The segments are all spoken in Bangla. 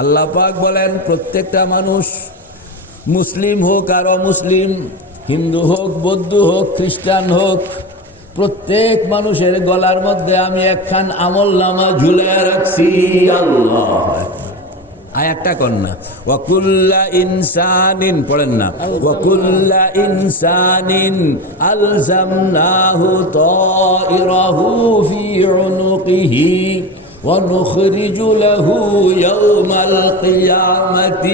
আল্লাহ পাক বলেন প্রত্যেকটা মানুষ, মুসলিম হোক আর অমুসলিম, হিন্দু হোক, বৌদ্ধ হোক, খ্রিস্টান হোক, প্রত্যেক মানুষের গলার মধ্যে আমি একখান আমলনামা ঝুলে রাখছি। আল্লাহ আয়াতটা কন্যা ওয়াকুল্লা ইনসানিন পড়েন না, ওয়াকুল্লা ইনসানিন আলজামনাহু তাইরাহু ফি উনুকিহি ونخرج له يوم القيامة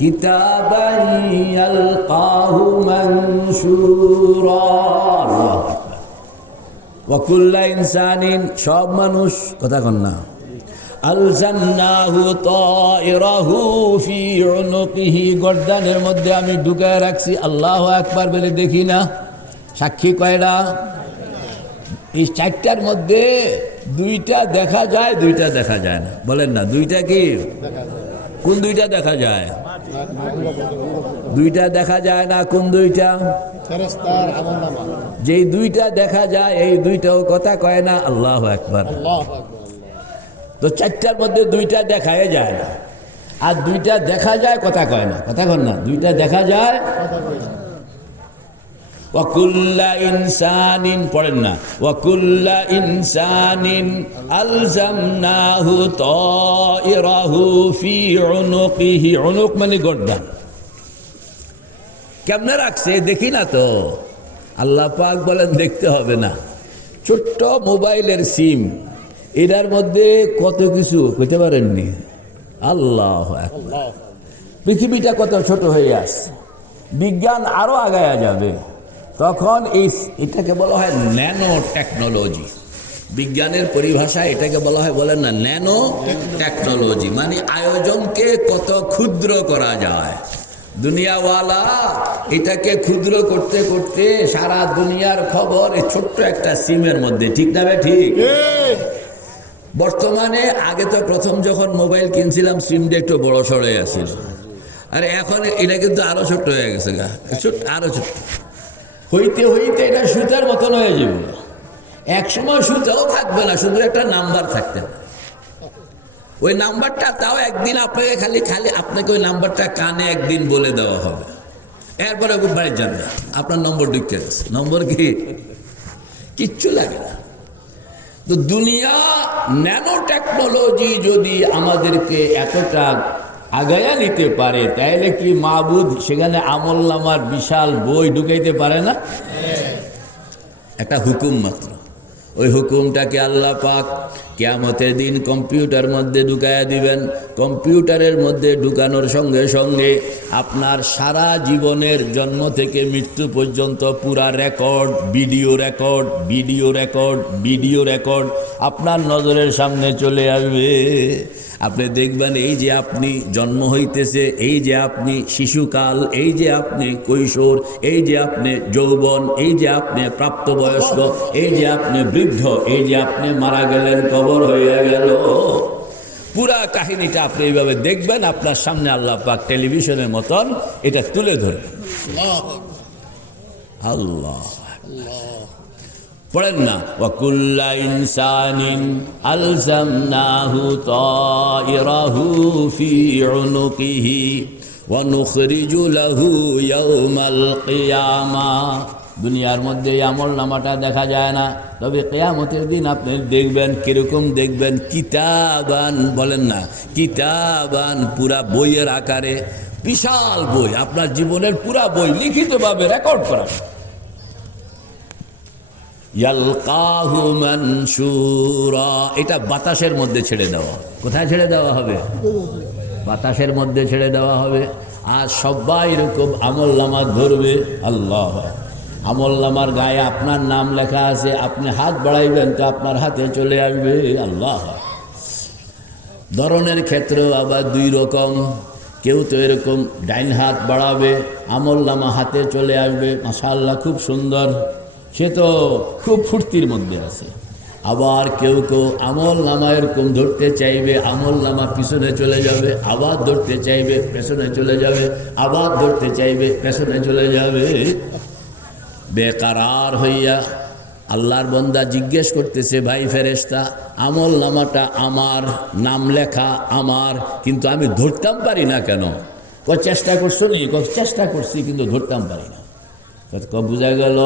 كتابا يلقاه منشورا وكل إنسان সব মানুষ কথা কন না আলজামনাহু তাইরাহু ফি উনুকিহি গর্দানের মধ্যে আমি ঢুকায় রাখছি। আল্লাহু আকবার বলে দেখি না, সাক্ষী কয়টা? এই চারটার মধ্যে দুইটা দেখা যায়, দুইটা দেখা যায় না। বলেন না, দুইটা কি? কোন দুইটা দেখা যায়? দুইটা দেখা যায় না। কোন দুইটা? যেই দুইটা দেখা যায় এই দুইটাও কথা কয় না আল্লাহু আকবার। তো চারটার মধ্যে দুইটা দেখাই যায় না, আর দুইটা দেখা যায় কথা কয় না। কথা কন না, দুইটা দেখা যায়। ওয়াকুল্লা ইনসানিন পড়েন না, ওয়াকুল্লা ইনসানিন আলজামনাহু তাইরাহু ফি উনুকিহি। উনুক মানে গর্দান। কেমনে রাখছে দেখি না তো। আল্লাহ পাক বলেন দেখতে হবে না। ছোট্ট মোবাইলের সিম, এটার মধ্যে কত কিছু কইতে পারেননি। আল্লাহ আকবার। পৃথিবীটা কত ছোট হয়ে আসছে, বিজ্ঞান আরো আগায়া যাবে। তখন এটাকে বলা হয় ন্যানো টেকনোলজি। বিজ্ঞানের পরিভাষায় এটাকে বলা হয়, বলেন না, ন্যানো টেকনোলজি। মানে আয়োজনকে কত ক্ষুদ্র করা যায়। দুনিয়াওয়ালা এটাকে ক্ষুদ্র করতে করতে সারা দুনিয়ার খবর এই ছোট্ট একটা সিমের মধ্যে। ঠিক না বে ঠিক? বর্তমানে আগে তো প্রথম যখন মোবাইল কিনছিলাম সিমটা একটু বড় সড়ে আসছিল, আর এখন এটা কিন্তু আরো ছোট্ট হয়ে গেছে, আরো ছোট্ট হইতে হইতে এটা সুতার মতন হয়ে যাবে। এক সময় সুতাও থাকবে না, শুধু একটা নাম্বার থাকতে হবে। ওই নাম্বারটা তাও একদিন আপনাকে খালি আপনাকে ওই নাম্বারটা কানে একদিন বলে দেওয়া হবে, এরপরে বাড়ি যাবে আপনার নম্বর ঢুকে গেছে। নম্বর কি? কিচ্ছু লাগে না। তো দুনিয়া ন্যানো টেকনোলজি যদি আমাদেরকে এতটা আগায়া নিতে পারে, তাইলে কি মাবুদ সেখানে আমলনামার বিশাল বই ঢুকাইতে পারে না? একটা হুকুম মাত্র। ওই হুকুমটাকে আল্লাহ পাক কিয়ামতের দিন কম্পিউটার মধ্যে ঢুকায়া দিবেন। কম্পিউটারের মধ্যে ঢুকানোর সঙ্গে সঙ্গে আপনার সারা জীবনের জন্ম থেকে মৃত্যু পর্যন্ত পুরা record, video record, video record, video record আপনার নজরের সামনে চলে আসবে। আপনি দেখবেন এই যে আপনি জন্ম হইতেছে, এই যে আপনি শিশুকাল, এই যে আপনি কৈশোর, এই যে আপনি যৌবন, এই যে আপনি প্রাপ্তবয়স্ক, এই যে আপনি বৃদ্ধ, এই যে আপনি মারা গেলেন, কবর হয়ে গেল, পুরা কাহিনীটা আপনি এইভাবে দেখবেন। আপনার সামনে আল্লাহ পাক টেলিভিশনের মতন এটা তুলে ধরবেন। আল্লাহ পড়েন না, ওয়াকুল্লা ইনসানিন আলজামনাহু তাইরাহু ফি উনুকিহি ওয়া নুখরিজু লাহু ইয়াওমাল কিয়ামাহ। দুনিয়ার মধ্যে আমলনামাটা দেখা যায় না, তবে কিয়ামতের দিন আপনি দেখবেন। কিরকম দেখবেন? কিতাবান, বলেন না, কিতাবান, পুরা বইয়ের আকারে, বিশাল বই, আপনার জীবনের পুরা বই লিখিতভাবে রেকর্ড করা। ইয়ালকাহু মানশুরা, এটা বাতাসের মধ্যে ছেড়ে দেওয়া। কোথায় ছেড়ে দেওয়া হবে? বাতাসের মধ্যে ছেড়ে দেওয়া হবে। আর সবাই এরকম আমলনামা ধরবে। আল্লাহ, আমলনামার গায়ে আপনার নাম লেখা আছে, আপনি হাত বাড়াইবেন তো আপনার হাতে চলে আসবে। আল্লাহ। ধরনের ক্ষেত্রেও আবার দুই রকম। কেউ তো এরকম ডাইন হাত বাড়াবে, আমলনামা হাতে চলে আসবে, মাশাআল্লাহ খুব সুন্দর, সে তো খুব ফুর্তির মধ্যে আছে। আবার কেউ কেউ আমলনামা এরকম ধরতে চাইবে, আমলনামা পিছনে চলে যাবে, আবার ধরতে চাইবে, পেছনে চলে যাবে, আবার ধরতে চাইবে, পেছনে চলে যাবে। বেকারার হইয়া আল্লাহর বান্দা জিজ্ঞেস করতেছে, ভাই ফেরেশতা, আমল নামাটা আমার, নাম লেখা আমার, কিন্তু আমি ধরতাম পারি না কেন? চেষ্টা করছো নি? চেষ্টা করছি কিন্তু ধরতাম পারি না। বোঝা গেল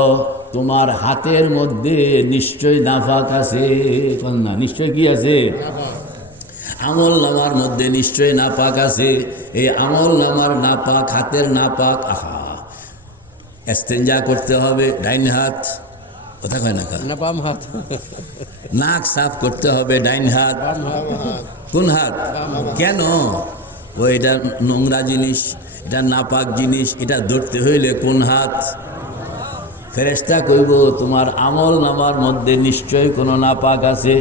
তোমার হাতের মধ্যে নিশ্চয় নাফাক আছে। না, নিশ্চয় কি আছে? আমল নামার মধ্যে নিশ্চয় নাপাক আছে। এই আমল নামার নাপাক, হাতের নাপাক, আহা, ইস্তেঞ্জা করতে হবে ডাইন হাত, কথা কয় না, বাম হাত। নাক সাফ করতে হবে ডাইন হাত। কোন হাত? কেন? ও এটা নোংরা জিনিস, এটা নাপাক জিনিস, এটা ধরতে হইলে কোন হাত? ফেরেশতা কইব তোমার আমল নামার মধ্যে নিশ্চয় কোনো নাপাক আছে,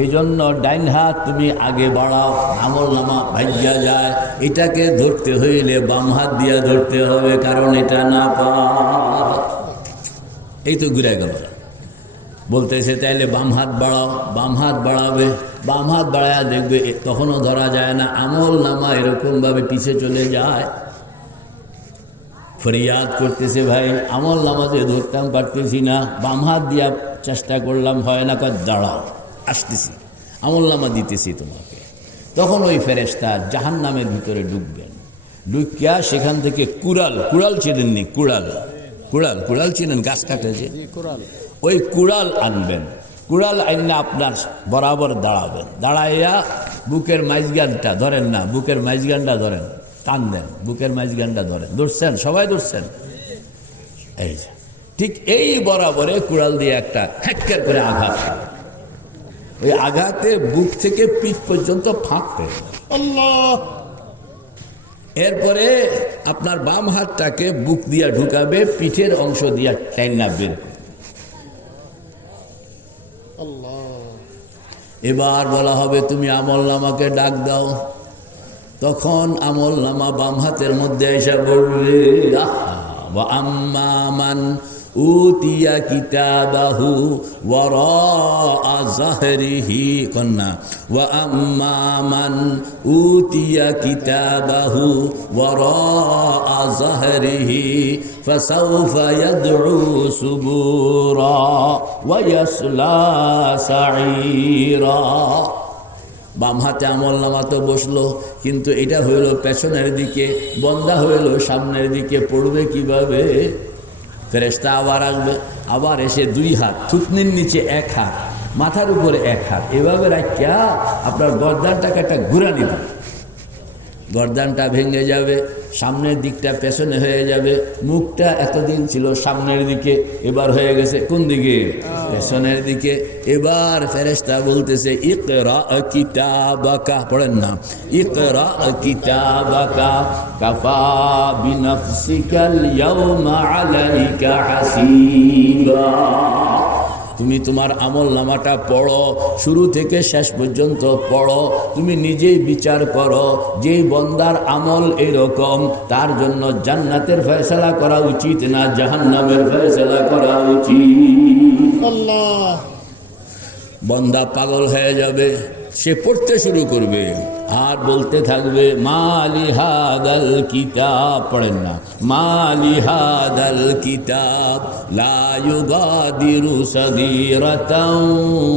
এই জন্য ডাইন হাত তুমি আগে বাড়াও, আমল নামা ভাগ্যা যায়। এটাকে ধরতে হইলে বাম হাত দিয়া ধরতে হবে, কারণ এটা নাপাক। এই তো ঘুরে গেল। বলতেছে তাইলে বাম হাত বাড়াও, বাম হাত বাড়াবে, বাম হাত বাড়ায়া দেখবে তখনও ধরা যায় না, আমল নামা এরকমভাবে পিছে চলে যায়। ফরিয়াদ করতেছে, ভাই আমল নামাজে ধরতাম পারতেছি না, বাম হাত দিয়া চেষ্টা করলাম, হয় না, দাঁড়াও আসতেছি, আমল নামা দিতেছি তোমাকে। তখন ওই ফেরেশতা জাহান্নামের ভিতরে ঢুকবেন, ঢুকিয়া সেখান থেকে কুড়াল চেনেননি? কুড়াল চেনেন? গাছ কাটে যে ওই কুড়াল আনবেন। কুড়াল আইনা আপনার বরাবর দাঁড়াবেন, দাঁড়াইয়া বুকের মাইজগানটা ধরেন না, বুকের মাইজগানটা ধরেন, টান দেন, বুকের মাইজগানটা ধরেন। ধরছেন? সবাই ধরছেন? এই যে ঠিক এই বরাবরে কুড়াল দিয়ে একটা হ্যাক্কার করে আঘাত, ওই আঘাতে বুক থেকে পিঠ পর্যন্ত ফাঁক হয়ে আল্লাহ। এরপরে আপনার বাম হাতটাকে বুক দিয়া ঢুকাবে, পিঠের অংশ দিয়া টাইনা বের করবে। এবার বলা হবে তুমি আমল নামাকে ডাক দাও। তখন আমল নামা বাম হাতের মধ্যে এসে বলবে, ওয়া আম্মা মান উতিয়া কিতাবাহু ওয়ারা যাহরিহি, কন্যা ওয়া আম্মা মান উতিয়া কিতাবাহু ওয়ারা যাহরিহি ফাসাউফা ইয়াদউ সুবুরা ওয়া ইয়াসলা সাঈরা। বাম হাতে আমল নামা তো বসলো, কিন্তু এটা হইল পেছনের দিকে, বন্দা হইল সামনের দিকে, পড়বে কিভাবে? ফেরেশতা আবার আসবে, আবার এসে দুই হাত, থুতনির নিচে এক হাত, মাথার উপরে এক হাত, এভাবে রাখিয়া আপনার গর্দানটাকে একটা ঘুরা নিবে। গর্দানটা ভেঙে যাবে, সামনের দিকটা পেছনে হয়ে যাবে। মুখটা এতদিন ছিল সামনের দিকে, এবার হয়ে গেছে কোন দিকে? পেছনের দিকে। এবার ফেরেশতা বলতেছে, ইকরা কিতাবাকা, পড়েন না, ইকরা কিতাবাকা কাফা বিনাফসিকাল ইয়াউমা আলাইকা হাসিবা। তুমি তোমার আমল নামাটা পড়ো, শুরু থেকে শেষ পর্যন্ত পড়ো, তুমি নিজেই বিচার করো, যেই বন্দার আমল এরকম তার জন্য জান্নাতের ফয়সালা করা উচিত না জাহান্নামের ফয়সালা করা উচিত। আল্লাহ, বন্দা পাগল হয়ে যাবে, সে পড়তে শুরু করবে আর বলতে থাকবে, মালি হাদাল কিতাব, পড়েন না, মালি হাদাল কিতাব লা ইউগাদিরু সাগীরাতান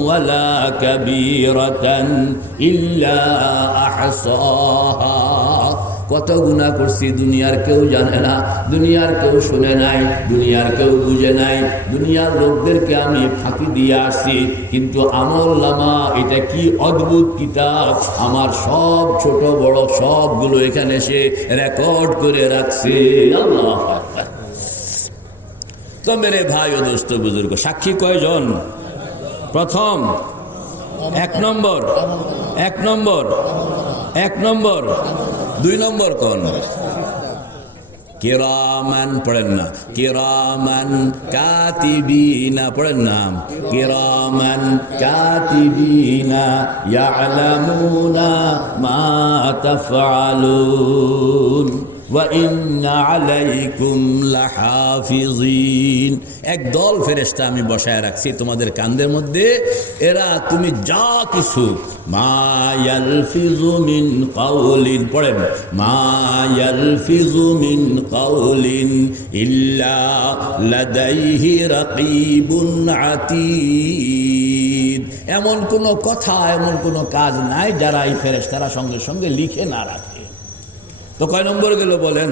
ওয়ালা কাবীরাতান ইল্লা আহসাহা। কত গুনাহ করছি, দুনিয়ার কেউ জানে না, দুনিয়ার কেউ শুনে নাই, দুনিয়ার কেউ বুঝে নাই, দুনিয়ার লোকদেরকে আমি ফাঁকি দিয়ে আসছি, কিন্তু আমল নামা এটা কি অদ্ভুত কিতাব, আমার সব ছোট বড় সবগুলো এখানে সে রেকর্ড করে রাখছে। আল্লাহ। তো মেরে ভাই ও দোস্ত বুজুর্গ, সাক্ষী কয়জন? প্রথম এক নম্বর, 2 নম্বর কোন? কিরামান, পড়েন না, কিরামান কাতিবিনা, পড়েন না, কিরামান কাতিবিনা ইয়ালামুনা মা তাফআলুন। ওয়া ইন্না আলাইকুম লাহাফিজিন। একদল ফেরেশতা আমি বসায় রাখছি তোমাদের কাঁধের মধ্যে, এরা তুমি যা কিছু মা ইয়ালফিজু মিন কাউলিন, পড়েন মা ইয়ালফিজু মিন কাউলিন ইল্লা লাদাইহি রাকিবুন আতীদ। এমন কোনো কথা, এমন কোনো কাজ নাই যারা এই ফেরেশতারা সঙ্গে সঙ্গে লিখে না রাখে। তো কয় নম্বর গেল বলেন?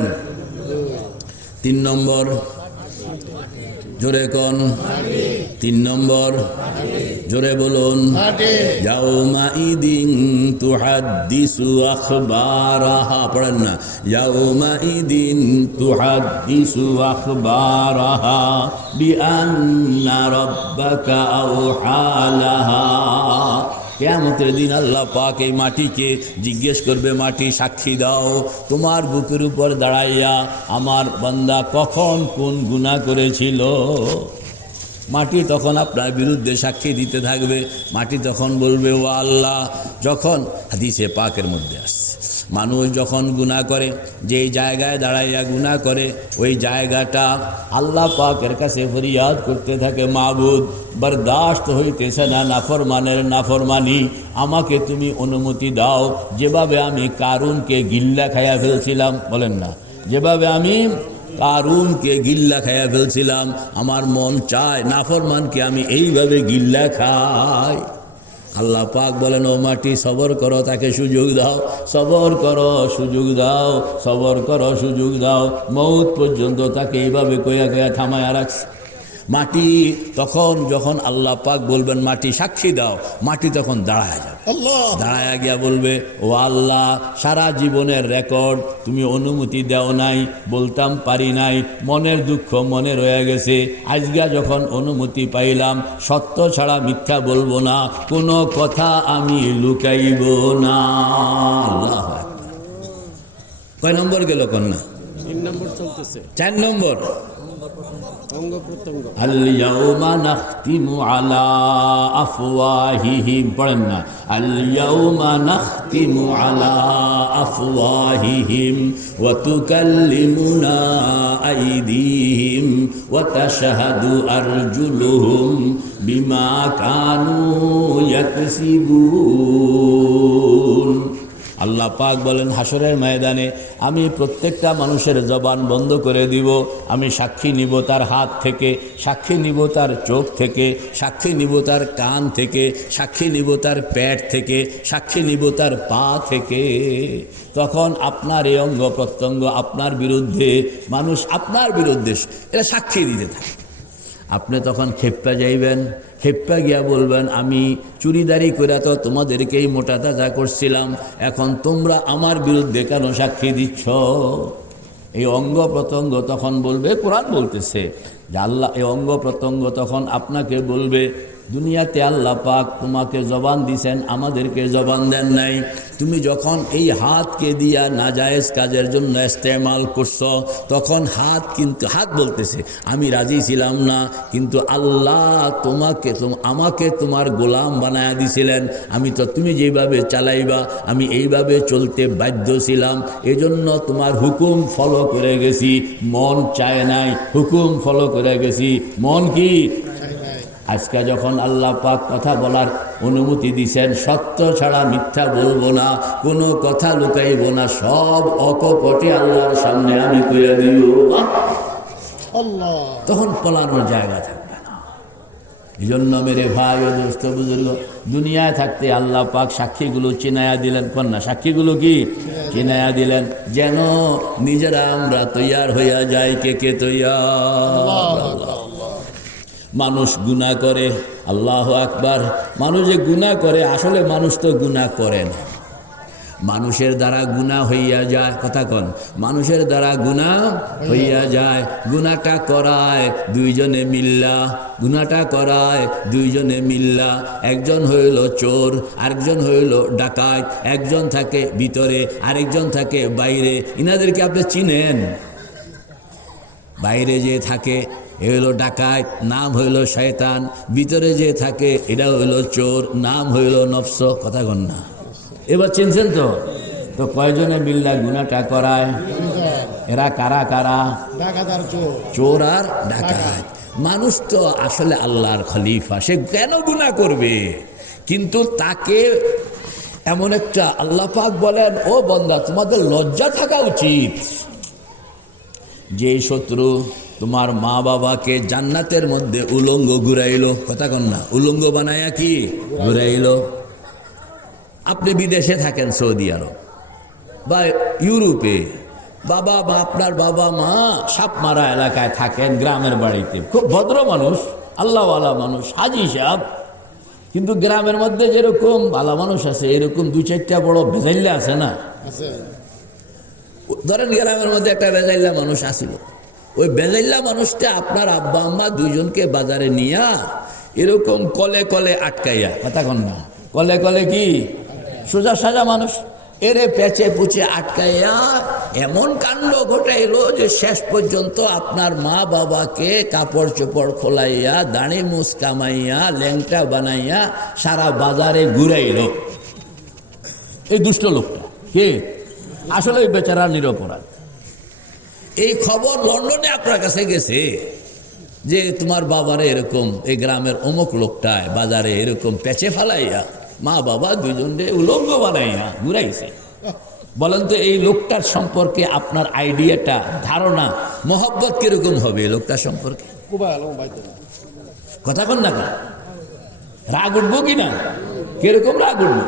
3 নম্বর, জোরে কোন? 3 নম্বর, জোরে বলুন। ইয়াউমা ইদিন তুহাদ্দিসু আখবারাহা, পড়েন না ইয়াউমা ইদিন তুহাদ্দিসু আখবারাহা বিআন্না রাব্বাকা আওহালাহা। কিয়ামতের দিন আল্লাহ পাক এই মাটিকে জিজ্ঞেস করবে, মাটি সাক্ষী দাও তোমার বুকের উপর দাঁড়াইয়া আমার বান্দা কখন কোন গুনাহ করেছিল। মাটি তখন আপনার বিরুদ্ধে সাক্ষী দিতে থাকবে। মাটি তখন বলবে, ও আল্লাহ, যখন হাদিসে পাকের মধ্যে আসছে মানুষ যখন গুনাহ করে, যেই জায়গায় দাঁড়াইয়া গুনাহ করে ওই জায়গাটা আল্লাহ পাকের কাছে ফরিয়াদ করতে থাকে, মাবুদ বরদাস্ত হইতেছে না নাফরমানের নাফরমানি, আমাকে তুমি অনুমতি দাও। যেভাবে আমি কারুনকে গিল্লা খাইয়া ফেলছিলাম, বলেন না, যেভাবে আমি কারুনকে গিল্লা খাইয়া ফেলছিলাম, আমার মন চায় নাফরমানকে আমি এইভাবে গিল্লা খাই। আল্লাহ পাক বলেন, ও মাটি সবর করো, তাকে সুযোগ দাও, সবর করো সুযোগ দাও, সবর করো সুযোগ দাও। মৌত পর্যন্ত তাকে এইভাবে কইয়া কইয়া থামায়া রাখছে। মাটি তখন যখন আল্লাহ পাক বলবেন মাটি সাক্ষী দাও, মাটি তখন দাঁড়ায় যাবে, দাঁড়ায়া গিয়া বলবে, ও আল্লাহ, সারা জীবনের রেকর্ড তুমি অনুমতি দেও নাই, বলতাম পারি নাই, মনের দুঃখ মনে রয়ে গেছে, আজকে যখন অনুমতি পাইলাম সত্য ছাড়া মিথ্যা বলবো না, কোনো কথা আমি লুকাইব না। আল্লাহু আকবার। কয় নম্বর গেল কন্যা? 3 নম্বর চলতেছে। 4 নম্বর, অঙ্গ প্রত্যঙ্গ। আল ইয়াউমা নাখতিমু আলা আফওয়াহিহিম, পড়েন না আল ইয়াউমা নাখতিমু আলা আফওয়াহিহিম ওয়া তুকাল্লিমুনা আইদিহিম ওয়া তাশহাদু আরজুলুহুম বিমা কানু ইয়াকসিবুন। আল্লাহ পাক বলেন, হাসরের ময়দানে আমি প্রত্যেকটা মানুষের জবান বন্ধ করে দিব, আমি সাক্ষী নিব তার হাত থেকে, সাক্ষী নিব তার চোখ থেকে, সাক্ষী নিব তার কান থেকে, সাক্ষী নিব তার পেট থেকে, সাক্ষী নিব তার পা থেকে। তখন আপনার এই অঙ্গ প্রত্যঙ্গ আপনার বিরুদ্ধে, মানুষ আপনার বিরুদ্ধে এরা সাক্ষী দিতে থাকে। আপনি তখন খেপ্পা যাইবেন, খেপ্পা গিয়া বলবেন, আমি চুরিদারি করে তো তোমাদেরকেই মোটা তাজা করছিলাম, এখন তোমরা আমার বিরুদ্ধে কেন সাক্ষী দিচ্ছ? এই অঙ্গ প্রত্যঙ্গ তখন বলবে, কোরআন বলতেছে যে আল্লাহ, এই অঙ্গ প্রত্যঙ্গ তখন আপনাকে বলবে, দুনিয়াতে আল্লাহ পাক তোমাকে জবান দিছেন, আমাদেরকে জবান দেন নাই। তুমি যখন এই হাতকে দিয়া নাজায়েজ কাজের জন্য ইস্তেমাল করছো, তখন হাত বলতেছে আমি রাজি ছিলাম না, কিন্তু আল্লাহ আমাকে তোমার গোলাম বানায়া দিছিলেন, আমি তো তুমি যেভাবে চালাইবা আমি এইভাবে চলতে বাধ্য ছিলাম, এজন্য তোমার হুকুম ফলো করে গেছি, মন চায় নাই, হুকুম ফলো করে গেছি, মন কি? আজকে যখন আল্লাহ পাক কথা বলার অনুমতি দিছেন, সত্য ছাড়া মিথ্যা বলবো না, কোনো কথা লুকাইব না, সব অকপটে আল্লাহর সামনে আমি কইয়া দিব, তখন পলানোর জায়গা থাকবে না। এই জন্য মেরে ভাই ও দোস্ত বুজুর্গ, দুনিয়ায় থাকতে আল্লাহ পাক সাক্ষীগুলো চিনায়া দিলেন, কন্যা সাক্ষীগুলো কি চিনায়া দিলেন, যেন নিজেরা আমরা তৈয়ার হইয়া যাই। কে তৈয়ার? মানুষ গুনাহ করে, আল্লাহু আকবার, মানুষ যে গুনাহ করে, আসলে মানুষ তো গুনাহ করে না, মানুষের দ্বারা গুনাহ হইয়া যায়। কথা কন, মানুষের দ্বারা গুনাহ হইয়া যায়। গুনাহটা করায় দুইজনে মিল্লা, গুনাহটা করায় দুইজনে মিল্লা, একজন হইল চোর, আরেকজন হইল ডাকাত, একজন থাকে ভিতরে আরেকজন থাকে বাইরে। ইনাদেরকে আপনি চিনেন? বাইরে যে থাকে এ হইল ডাকাত, নাম হইল শয়তান, ভিতরে যে থাকে এটা হইল চোর, নাম হইল নফস। কথা কন না? এবার চিনছেন তো? তো কয়জনে মিল্লা গুনাহটা করায়? এরা কারা কারা? ডাকাতার চোর। চোর আর ডাকাত। মানুষ তো আসলে আল্লাহর খলিফা, সে কেন গুনাহ করবে? কিন্তু তাকে এমন একটা, আল্লাহ পাক বলেন, ও বান্দা তোমাদের লজ্জা থাকা উচিত। যে শত্রু তোমার মা বাবাকে জান্নাতের মধ্যে উলঙ্গ ঘুরাইলো, কথা কন না, উলঙ্গ বানায়া কি ঘুরাইলো। আপনি বিদেশে থাকেন, সৌদি আরব বা ইউরোপে, বাবা বা আপনার বাবা মা সাপমারা এলাকায় থাকেন, গ্রামের বাড়িতে, খুব ভদ্র মানুষ, আল্লাহওয়ালা মানুষ, হাজি সাহেব, কিন্তু গ্রামের মধ্যে যেরকম ভালো মানুষ আছে, এরকম দু চারটা বড় ভেজাইল্লা আছে না। আছে। ধরেন গ্রামের মধ্যে একটা বেজাইল্লা মানুষ আসিল, ওই বেজাইল্লা মানুষটা আপনার আব্বা আম্মা দুইজনকে বাজারে নিয়া এরকম কলে কলে আটকাইয়া, কথা কন না, কলে কলে কি সোজা সাজা মানুষ, এরে পেঁচে পুচে আটকাইয়া এমন কাণ্ড ঘটাইলো যে শেষ পর্যন্ত আপনার মা বাবাকে কাপড় চোপড় খোলাইয়া, দাড়ি মুছ কামাইয়া, ল্যাংটা বানাইয়া সারা বাজারে ঘুরাইল। এই দুষ্ট লোকটা কে? আসলে ওই বেচারা নিরপরাধ। এই খবর লন্ডনে আপনার কাছে গেছে যে তোমার বাবারে এরকম এই গ্রামের অমুক লোকটায় বাজারে এরকম পেঁচে ফেলাইয়া মা বাবা দুজনে উলঙ্গ বানাইয়া ঘুরাইছে। বলেন তো এই লোকটার সম্পর্কে আপনার আইডিয়াটা, ধারণা, মহব্বত কিরকম হবে এই লোকটার সম্পর্কে? কথা কন না, রাগ উঠবো কিনা? কিরকম রাগ উঠবো?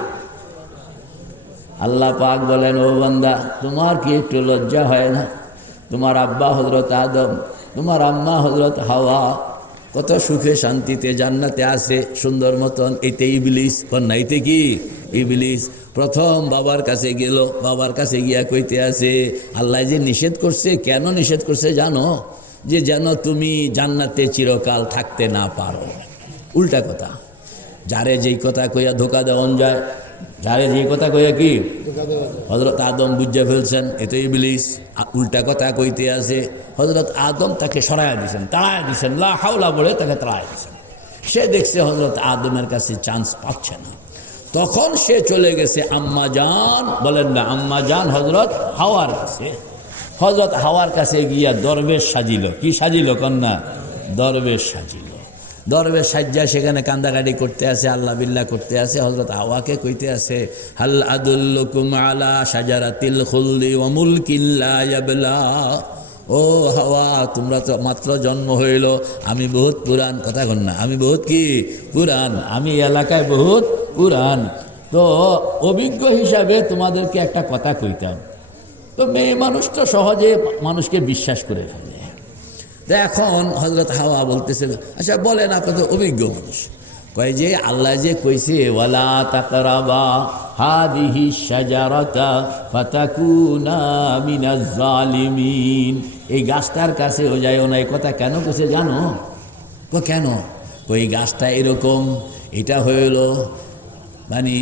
আল্লাহ পাক বলেন, ও বান্দা তোমার কি একটু লজ্জা হয় না? তোমার আব্বা হযরত আদম, তোমার আম্মা হযরত হাওয়া কত সুখে শান্তিতে জান্নাতে আছে সুন্দর মতন, এতে ইবলিস কন্যাইতে কি ইবলিস প্রথম বাবার কাছে গেল, বাবার কাছে গিয়া কইতে আছে আল্লাহ যে নিষেধ করছে, কেন নিষেধ করছে জানো? যে যেন তুমি জান্নাতে চিরকাল থাকতে না পারো। উল্টা কথা, যারে যেই কথা কইয়া ধোকা দেওয়ান যায়, যারে যেই কথা কইয়া কি হযরত আদম বুঝে ফেলছেন এত ইবলিস, উল্টা কথা কইতে আছে। হযরত আদম তাকে সরাইয়া দিয়েছেন, তাড়াইয়া দিয়েছেন, লা হাওলা বলে তাকে তাড়াইয়া দিয়েছেন। সে দেখছে হযরত আদমের কাছে চান্স পাচ্ছে না, তখন সে চলে গেছে আম্মা জান, বলেন না আম্মা জান হযরত হাওয়ার কাছে। হযরত হাওয়ার কাছে গিয়া দরবেশ সাজিল। কি সাজিল কন্যা? দরবেশ সাজিল। দরবেশ সাজ্জা সেখানে কান্দাকাটি করতে আছে, আল্লাহ বিল্লাহ করতে আছে। হযরত হাওয়াকে কইতে আছে হাল আদুল্লুকুম আলা শাজারাতিল খুলদি ওয়া মুলকিন লা ইয়াবলা। ও হাওয়া, তোমরা তো মাত্র জন্ম হইল, আমি বহুত পুরান, কথা কন না, আমি বহুত কি পুরান, আমি এলাকায় বহুত পুরান। তো অভিজ্ঞ হিসাবে তোমাদেরকে একটা কথা কইতাম। তো মেয়ে মানুষ তো সহজে মানুষকে বিশ্বাস করে ফেলে। এখন হযরত হাওয়া বলতেছে, আচ্ছা বলেন, আপনি তো অভিজ্ঞ মানুষ, কয় যে আল্লাহ যে কইছে ওয়ালা তাকরাবা হাদিহি শাজারাতা ফাতাকুনা মিনাজ জালিমিন, এই গাছটার কাছে ও যায়ও না, এই কথা কেন কইছে জানো? কেন? ওই গাছটা এরকম, এটা হইল মানে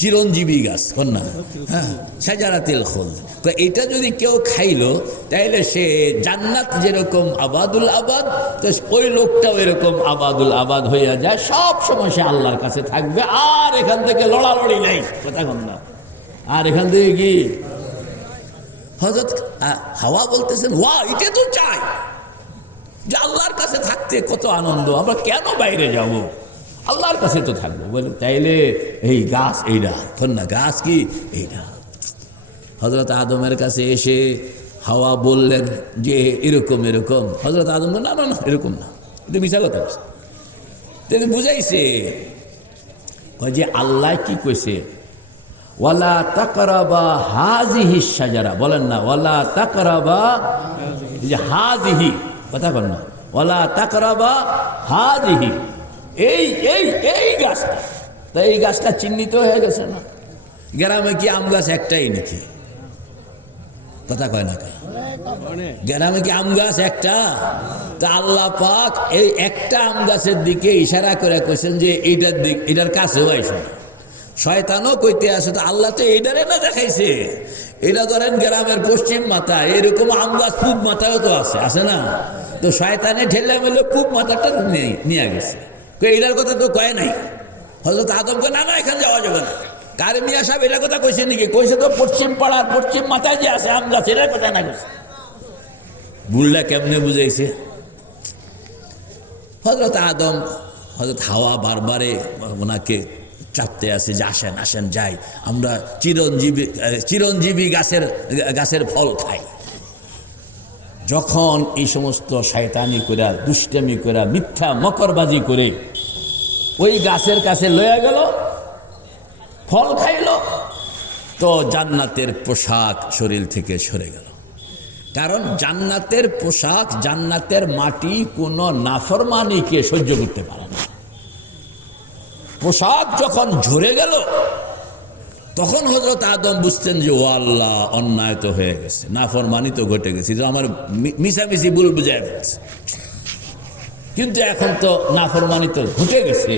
চিরঞ্জীবী গাছ, কন্যা, হ্যাঁ, শাজারাতিল খুলদ। এটা যদি কেউ খাইলো তাইলে সে জান্নাত যেরকম আবাদুল আবাদ, তো ওই লোকটাও এরকম আবাদুল আবাদ হইয়া যায়, সব সময় সে আল্লাহর কাছে থাকবে, আর এখান থেকে লড়ালড়ি নাই, কথা কন্যা, আর এখান থেকে কি। হযরত হাওয়া বলতেছেন, ওয়া, এটা তো চাই যে আল্লাহর কাছে থাকতে কত আনন্দ, আমরা কেন বাইরে যাব, আল্লাহর কাছে তো থাকবো। বলে তাইলে এই গাছ এইটা, কন্যা গাছ কি এইটা। হযরত আদমের কাছে এসে হাওয়া বললেন যে এরকম এরকম। হযরত আদম না না না এরকম না, এটা মিছা কথা বলছে। বুঝাইছে যে আল্লাহ কি কইছে, ওয়ালা তাকরাবা হাযিহি শাজারা, বলেন না ওয়ালা তাকরাবা, যে হাযিহি, কথা বল না, ওয়ালা তাকরাবা হাযিহি, এই এই এই গাছটা। তা এই গাছটা চিহ্নিত হয়ে গেছে না? গ্রামে কি আম গাছ একটাই নাকি? কথা কয় না কেন? গ্রামে কি আম গাছ একটা? তা আল্লাহ পাক এই একটা আম গাছের দিকে ইশারা করে কইছেন যে এইটার দিক, এটার কাছেও আইসে। শয়তানও কইতে আছে, তো আল্লাহ তো এইটারে না দেখাইছে। এটা ধরেন গ্রামের পশ্চিম মাথা, এরকম আম গাছ পূব মাথায়ও তো আছে, আছে না? তো শয়তানে ঠেলে মেলে পূব মাথাটা নিয়ে গেছে। এইটার কথা তো কয় নাই। হযরত আদমকে না না এখানে যাওয়া যাবে না, কারে মিয়া সাহেব এটা কথা কইছে নাকি? কইছে তো পশ্চিম পাড়ার পশ্চিম মাথায় যে আছে আম গাছ, এটার কথা না কইছে। বুল্লা কেমনে বুঝাইছে? হযরত আদম হযরত হাওয়া বারবারে ওনাকে চাপতে আছে যে আসেন আসেন যাই, আমরা চিরঞ্জীবী গাছের ফল খাই। যখন এই সমস্ত শয়তানি করে, দুষ্টামি করে, মিথ্যা মকরবাজি করে ওই গাছের কাছে লইয়া গেল, ফল খাইল, তো জান্নাতের পোশাক শরীর থেকে সরে গেল। কারণ জান্নাতের পোশাক, জান্নাতের মাটি কোনো নাফরমানিকে সহ্য করতে পারে না। পোশাক যখন ঝরে গেল, তখন হযরত আদম বুঝতেন যে ও আল্লাহ, অন্যায় তো হয়ে গেছে, নাফরমানি তো ঘটে গেছে, আমার মিশামিশি ভুল বুঝায় ফেলছে। কিন্তু এখন তো নাফরমানি তো ঘটে গেছে।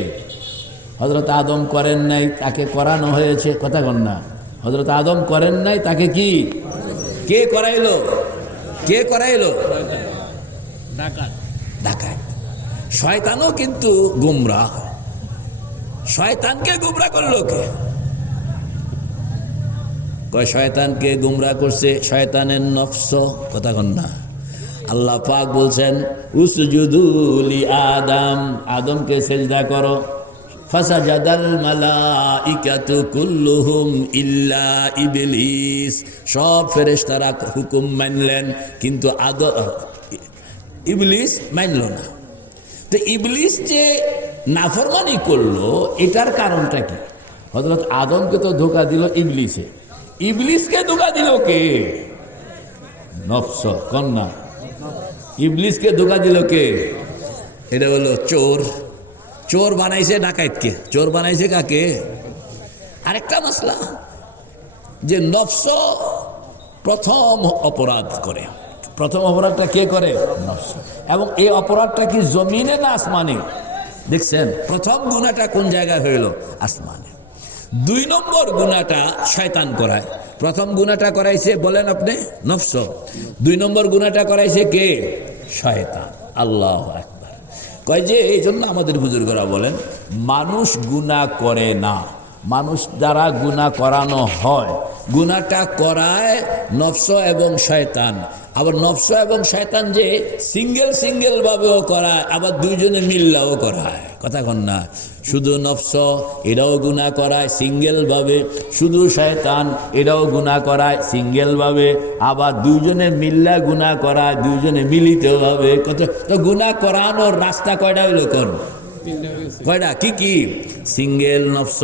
হযরত আদম করেন নাই, তাকে করানো হয়েছে। কথা কন না, হযরত আদম করেন নাই, তাকে কি কে করাইলো? কে করাইলো? ডাকাত। শয়তানও কিন্তু গুমরাহ। শয়তানকে গুমরাহ করলো কে? কয় শয়তানকে গুমরাহ করছে শয়তানের নফস। কথা কন না। আল্লাহ পাক বলছেন উসজুদু লি আদম, আদমকে সিজদা করো। ফাসাজাদাল মালাইকাতু কুল্লুহুম ইল্লা ইবলিস, সব ফেরেশতারা হুকুম মানলেন, কিন্তু ইবলিস মানল না। তো ইবলিস যে নাফরমানি করলো, এটার কারণটা কি? হযরত আদমকে তো ধোঁকা দিল ইবলিসে, ইবলিসকে ধোঁকা দিল কে? নফস। কন্যা ইবলিসকে ধোঁকা দিল কে? এটা হলো চোর। চোর বানাইছে ডাকাতকে, চোর বানাইছে কাকে? আরেকটা মাসলা, যে নফস প্রথম অপরাধ করে। প্রথম অপরাধটা কে করে? নফস। এবং এই অপরাধটা কি জমিনে না আসমানে? দেখছেন প্রথম গুনাহটা কোন জায়গায় হইল? আসমানে। 2 নম্বর গুনাহটা শয়তান করায়। প্রথম গুনাহটা করাইছে বলেন আপনি নফস, 2 নম্বর গুনাহটা করাইছে কে? শয়তান। আল্লাহু আকবার। কয় যে এই জন্য আমাদের বুজুর্গরা বলেন মানুষ গুনাহ করে না, মানুষ দ্বারা গুনাহ করানো হয়। গুনাহটা করায় নফস এবং শয়তান। আবার নফস এবং শয়তান যে সিঙ্গেল ভাবেও করায়, আবার দুইজনে মিল্লাও করায়। কথা কন না। শুধু নফস এটাও গুনাহ করায় সিঙ্গেল ভাবে, শুধু শয়তান এটাও গুনাহ করায় সিঙ্গেল ভাবে, আবার দুইজনে মিল্লা গুনাহ করায়, দুইজনে মিলিত ভাবে। কত তো গুনাহ করানোর রাস্তা কয়টা হইল? কোন কয়টা? কি কি? সিঙ্গেল নফস,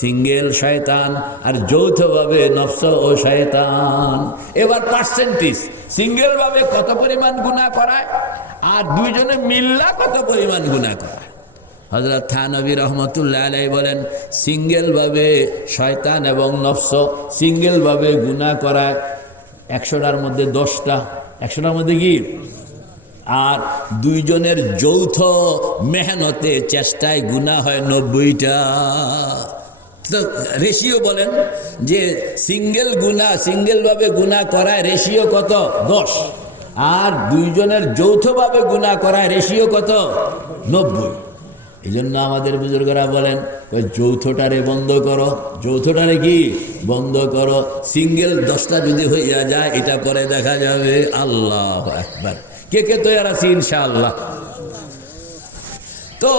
সিঙ্গেল শয়তান, আর যৌথভাবে নফস ও শয়তান। এবার পার্সেন্টেজ, সিঙ্গেল ভাবে কত পরিমাণ গুনাহ করায়, আর দুইজনে মিল্লা কত পরিমাণ গুনাহ করায়। হযরত থানবী রহমতুল্লাহ আলাইহি বলেন সিঙ্গেল ভাবে শয়তান এবং নফস সিঙ্গেল ভাবে গুনাহ করায় 100টার মধ্যে 10টা, 100টার মধ্যে কি? আর দুইজনের যৌথ মেহনতে চেষ্টায় গুনাহ হয় 90টা। তো রেশিও বলেন যে সিঙ্গেল ভাবে গুনাহ করায় রেশিও কত? 10। আর দুইজনের যৌথভাবে গুনাহ করায় রেশিও কত? 90। এই জন্য আমাদের বুজুর্গরা বলেন ওই যৌথটারে বন্ধ করো, যৌথটারে কি বন্ধ করো। সিঙ্গেল 10টা যদি হইয়া যায় এটা পরে দেখা যাবে। আল্লাহু আকবার। কে কে তৈরি আছি ইনশাআল্লাহ? তো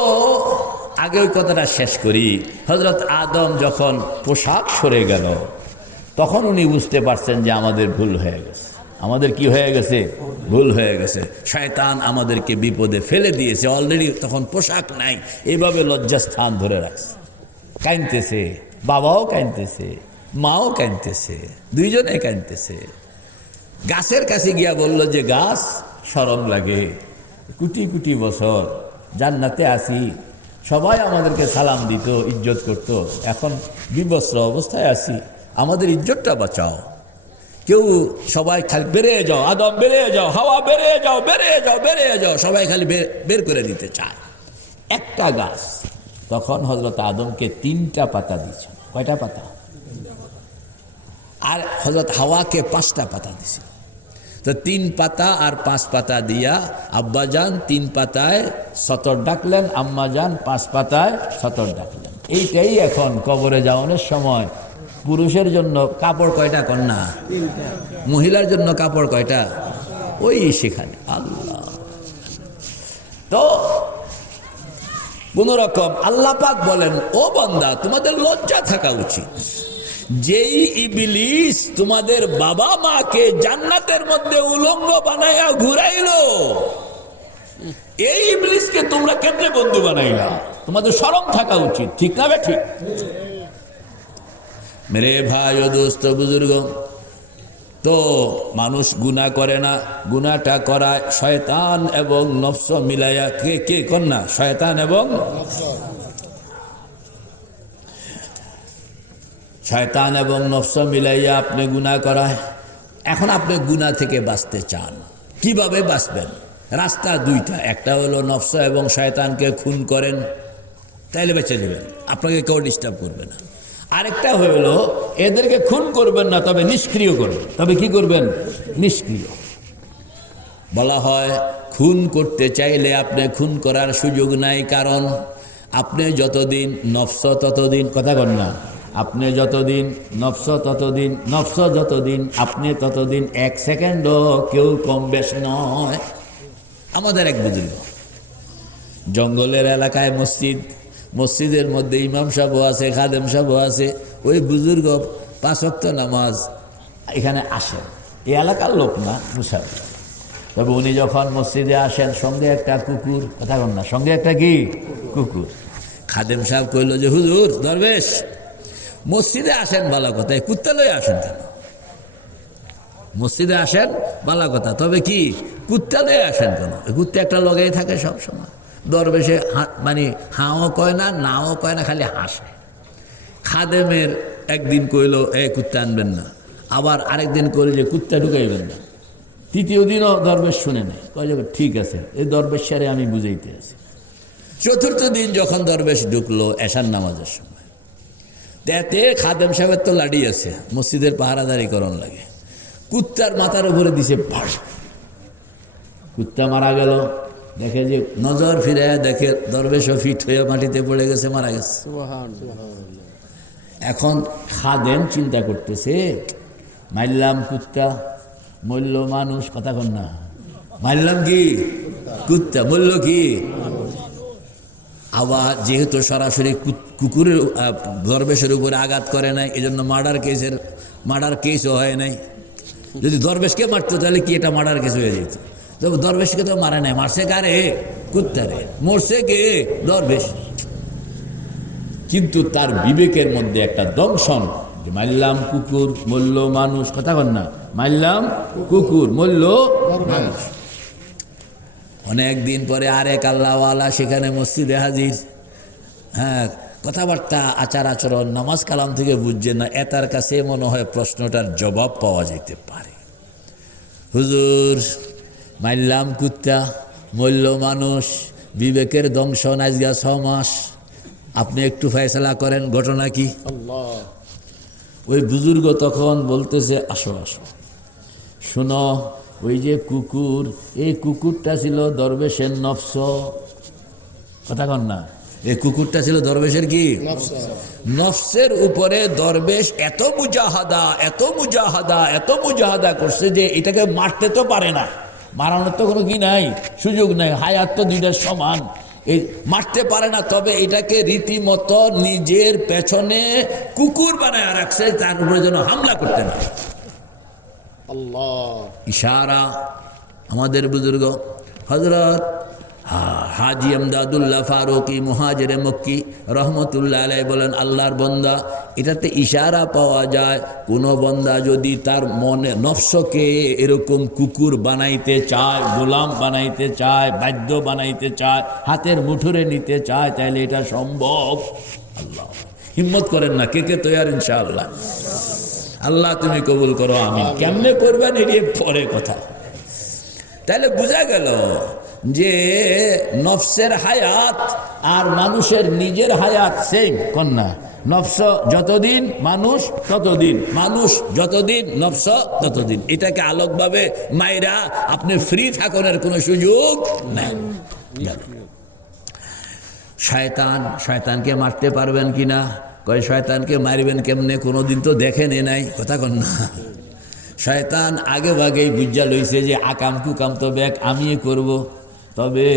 আগে ওই কথাটা শেষ করি। হযরত আদম যখন পোশাক সরে গেল, তখন উনি বুঝতে পারছেন যে আমাদের ভুল হয়ে গেছে। আমাদের কি হয়ে গেছে? ভুল হয়ে গেছে। শয়তান আমাদেরকে বিপদে ফেলে দিয়েছে। অলরেডি তখন পোশাক নাই, এইভাবে লজ্জাস্থান ধরে রাখছে। কাঁদতেছে, বাবাও কাঁদতেছে, মাও কাঁদতেছে, দুইজনে কাঁদতেছে। গাছের কাছে গিয়া বলল যে গাছ, শরম লাগে, কোটি কোটি বছর জান্নাতে আসি, সবাই আমাদেরকে সালাম দিত, ইজ্জত করত, এখন বিবস্ত্র অবস্থায় আছি, আমাদের ইজ্জতটা বাঁচাও। কেউ সবাই খালি বেড়ে যাও, আদম বেড়ে যাও, হাওয়া বেড়ে যাও, বেড়ে যাও, বেড়ে যাও, সবাই খালি বের করে দিতে চায়। একটা গাছ তখন হযরত আদমকে 3টা পাতা দিয়েছে। কয়টা পাতা? আর হযরত হাওয়াকে 5টা পাতা দিয়েছে। তো 3 পাতা আর 5 পাতা দিয়া আব্বাজান 3 পাতায় সতর ডাকলেন, আম্মাজান 5 পাতায় সতর ডাকলেন। এইটাই এখন কবরে যাওয়ানোর সময় পুরুষের জন্য কাপড় কয়টা কন্যা, মহিলার জন্য কাপড় কয়টা, ওই সেখানে আল্লাহ। তো কোন রকম আল্লাহ পাক বলেন, ও বান্দা তোমাদের লজ্জা থাকা উচিত। যেই ইবলিস তোমাদের বাবা মাকে জান্নাতের মধ্যে উলঙ্গ বানাইয়া ঘুরাইলো, এই ইবলিসকে তোমরা কেমনে বন্ধু বানাইলা? তোমাদের শরম থাকা উচিত, ঠিক না বে ঠিক? মেরে ভাই ও দোস্ত বুজুর্গ, তো মানুষ গুনাহ করে না, গুনাহটা করায় শয়তান এবং নফস মিলাইয়া। কে কে কন্যা? শয়তান এবং শয়তান এবং নফস মিলাইয়া আপনি গুনাহ করায়। এখন আপনি গুনাহ থেকে বাঁচতে চান, কিভাবে বাঁচবেন? রাস্তা দুইটা, একটা হলো নফস এবং শয়তানকে খুন করেন, তাইলে বেঁচে নেবেন, আপনাকে কেউ ডিস্টার্ব করবে না। আরেকটা হলো এদেরকে খুন করবেন না, তবে নিষ্ক্রিয় করবেন। তবে কি করবেন? নিষ্ক্রিয়। বলা হয় খুন করতে চাইলে আপনি খুন করার সুযোগ নাই, কারণ আপনি যতদিন নফস ততদিন, কথা বল না, আপনি যতদিন নফস ততদিন, নফস যতদিন আপনি ততদিন, এক সেকেন্ডও কেউ কম বেশ নয়। আমাদের এক বুজুর্গ, জঙ্গলের এলাকায় মসজিদ, মসজিদের মধ্যে ইমাম সাহেব আছে, খাদেম সাহেব আছে। ওই বুজুর্গ 5 ওয়াক্ত নামাজ এখানে আসেন, এই এলাকার লোক না, মুসাফির। তবে উনি যখন মসজিদে আসেন, সঙ্গে একটা কুকুর, কথা বল না, সঙ্গে একটা কি কুকুর। খাদেম সাহেব কইল যে হুজুর দরবেশ মসজিদে আসেন ভালো কথা, এই কুত্তা লয়ে আসেন কেন? মসজিদে আসেন ভালো কথা, তবে কি কুত্তা লয়ে আসেন কেন? কুত্তা একটা লগেই থাকে সব সময়। দরবেশে মানে হাও কয় না, নাও কয় না, খালি হাসে। খাদেমের একদিন কইল এ কুত্তা আনবেন না, আবার আরেকদিন কইল যে কুত্তা ঢুকাইবেন না। তৃতীয় দিনও দরবেশ শুনে নেই, কয় যে ঠিক আছে, এই দরবেশ সারে আমি বুঝাইতে আছি। চতুর্থ দিন যখন দরবেশ ঢুকলো এশার নামাজের সময়, তাতে খাদেম সাহেবের তো লাড়ি আছে, মসজিদের পাহারাদারি করণ লাগে, কুত্তার মাথার উপরে দিছে ভাড়। কুত্তা মারা গেল, দেখে যে নজর ফিরে দেখে দরবেশও ফিট হয়ে মাটিতে পড়ে গেছে, মারা গেছে। এখন খাদেম চিন্তা করতেছে, মারলাম কুত্তা, মূল্য মানুষ, কথা কন না, মারলাম কি কুত্তা, মূল্য কি। আবার যেহেতু সরাসরি কুকুরের দরবেশের উপরে আঘাত করে নাই, এই জন্য মার্ডার কেসও হয় নাই। যদি দরবেশকে মারতো তাহলে কি এটা মার্ডার কেস হয়ে যেত। তবে দরবেশকে তো মারে নাই, মারছে কারে? কুত্তারে। মরছে কে? দরবেশ। কিন্তু তার বিবেকের মধ্যে একটা দংশন, যে মারলাম কুকুর, মূল্য মানুষ, কথা বল না, মারলাম কুকুর, মূল্য মানুষ। অনেক দিন পরে আরেক আল্লাহওয়ালা সেখানে মসজিদে হাজির। হ্যাঁ, কথাবার্তা, আচার আচরণ, নামাজ কালাম থেকে বুঝছে না, এটার কাছে মনে হয় প্রশ্নটার জবাব পাওয়া যেতে পারে। হুজুর মারলাম কুত্তা, মূল্য মানুষ, বিবেকের দংশন, আজকে 6 মাস, আপনি একটু ফয়সালা করেন, ঘটনা কি? ওই বুজুর্গ তখন বলতেছে, আসো আসো শোনো, ওই যে কুকুর, এই কুকুরটা ছিল দরবেশের নফস, কথা কন না, এই কুকুরটা ছিল দরবেশের কি নফসের উপরে। দরবেশ এত মুজাহাদা করছে যে এটাকে মারতে তো পারে না, মারানোর তো কোনো কি নাই, সুযোগ নাই, হায়াত তো দুইটার সমান, এই মারতে পারে না। তবে এটাকে রীতিমতো নিজের পেছনে কুকুর বানায় রাখছে, তার উপরে যেন হামলা করতে না। ইশারা। আমাদের বুজুর্গ হযরত হাজী আমদাদুল্লাহ ফারুকি মুহাজিরে মক্কি রহমতুল্লাহ আলাইহি বলেন, আল্লাহর বান্দা, এটাতে ইশারা পাওয়া যায়, কোনো বান্দা যদি তার মনে নফসকে এরকম কুকুর বানাইতে চায়, গোলাম বানাইতে চায়, বাদ্য বানাইতে চায়, হাতের মুঠোরে নিতে চায়, তাহলে এটা সম্ভব। আল্লাহ হিম্মত করেন না, কে কে তৈয়ার? ইনশাআল্লাহ। আল্লাহ তুমি কবুল করো, আমিন। কেমনে করবেন এটি পরে কথা। তাহলে বোঝা গেল যে নফসের হায়াত আর মানুষের নিজের হায়াত সেম, কন্যা। নফস যতদিন মানুষ ততদিন, মানুষ যতদিন নফস ততদিন। এটাকে আলোকভাবে মাইরা আপনি ফ্রি থাকার কোনো সুযোগ নেই। শয়তানকে মারতে পারবেন কি না? কয় শয়তানকে মারবেন কেমনে? কোনোদিন তো দেখেন নাই, কথা কন না। শয়তান আগে ভাগেই বুঝা লইছে যে আকাম কুকাম তো ব্যাগ আমি করব, তবে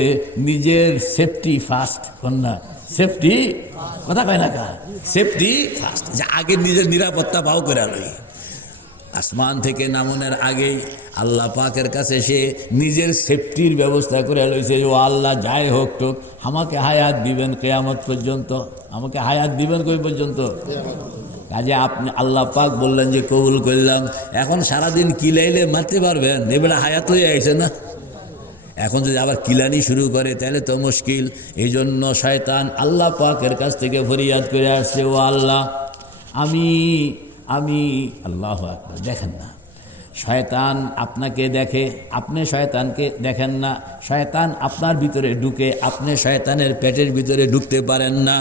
নিজের সেফটি ফার্স্ট, কন না সেফটি, কথা কয় না কা, সেফটি ফার্স্ট, যে আগে নিজের নিরাপত্তা পাও করে লই। আসমান থেকে নামনের আগেই আল্লাহ পাকের কাছে সে নিজের সেফটির ব্যবস্থা করে লইছে। ও আল্লাহ যাই হোক টোক আমাকে হায়াত দিবেন কিয়ামত পর্যন্ত, আমাকে হায়াত দিবেন কই পর্যন্ত? কাজে আপনি আল্লাহ পাক বললেন যে কবুল করলাম। এখন সারাদিন কিলাইলে মারতে পারবেন? এবারে হায়াত হয়ে আইছে না, এখন যদি আবার কিলানি শুরু করে তাহলে তো মুশকিল। এই জন্য শয়তান আল্লাহ পাকের কাছ থেকে ফরিয়াদ করে আসছে, ও আল্লাহ আমি আল্লাহু আকবার। দেখেন না, শয়তান আপনাকে দেখে, আপনি শয়তানকে দেখেন না। শয়তান আপনার ভিতরে ঢুকে, আপনি শয়তানের পেটের ভিতরে ঢুকতে পারেন না।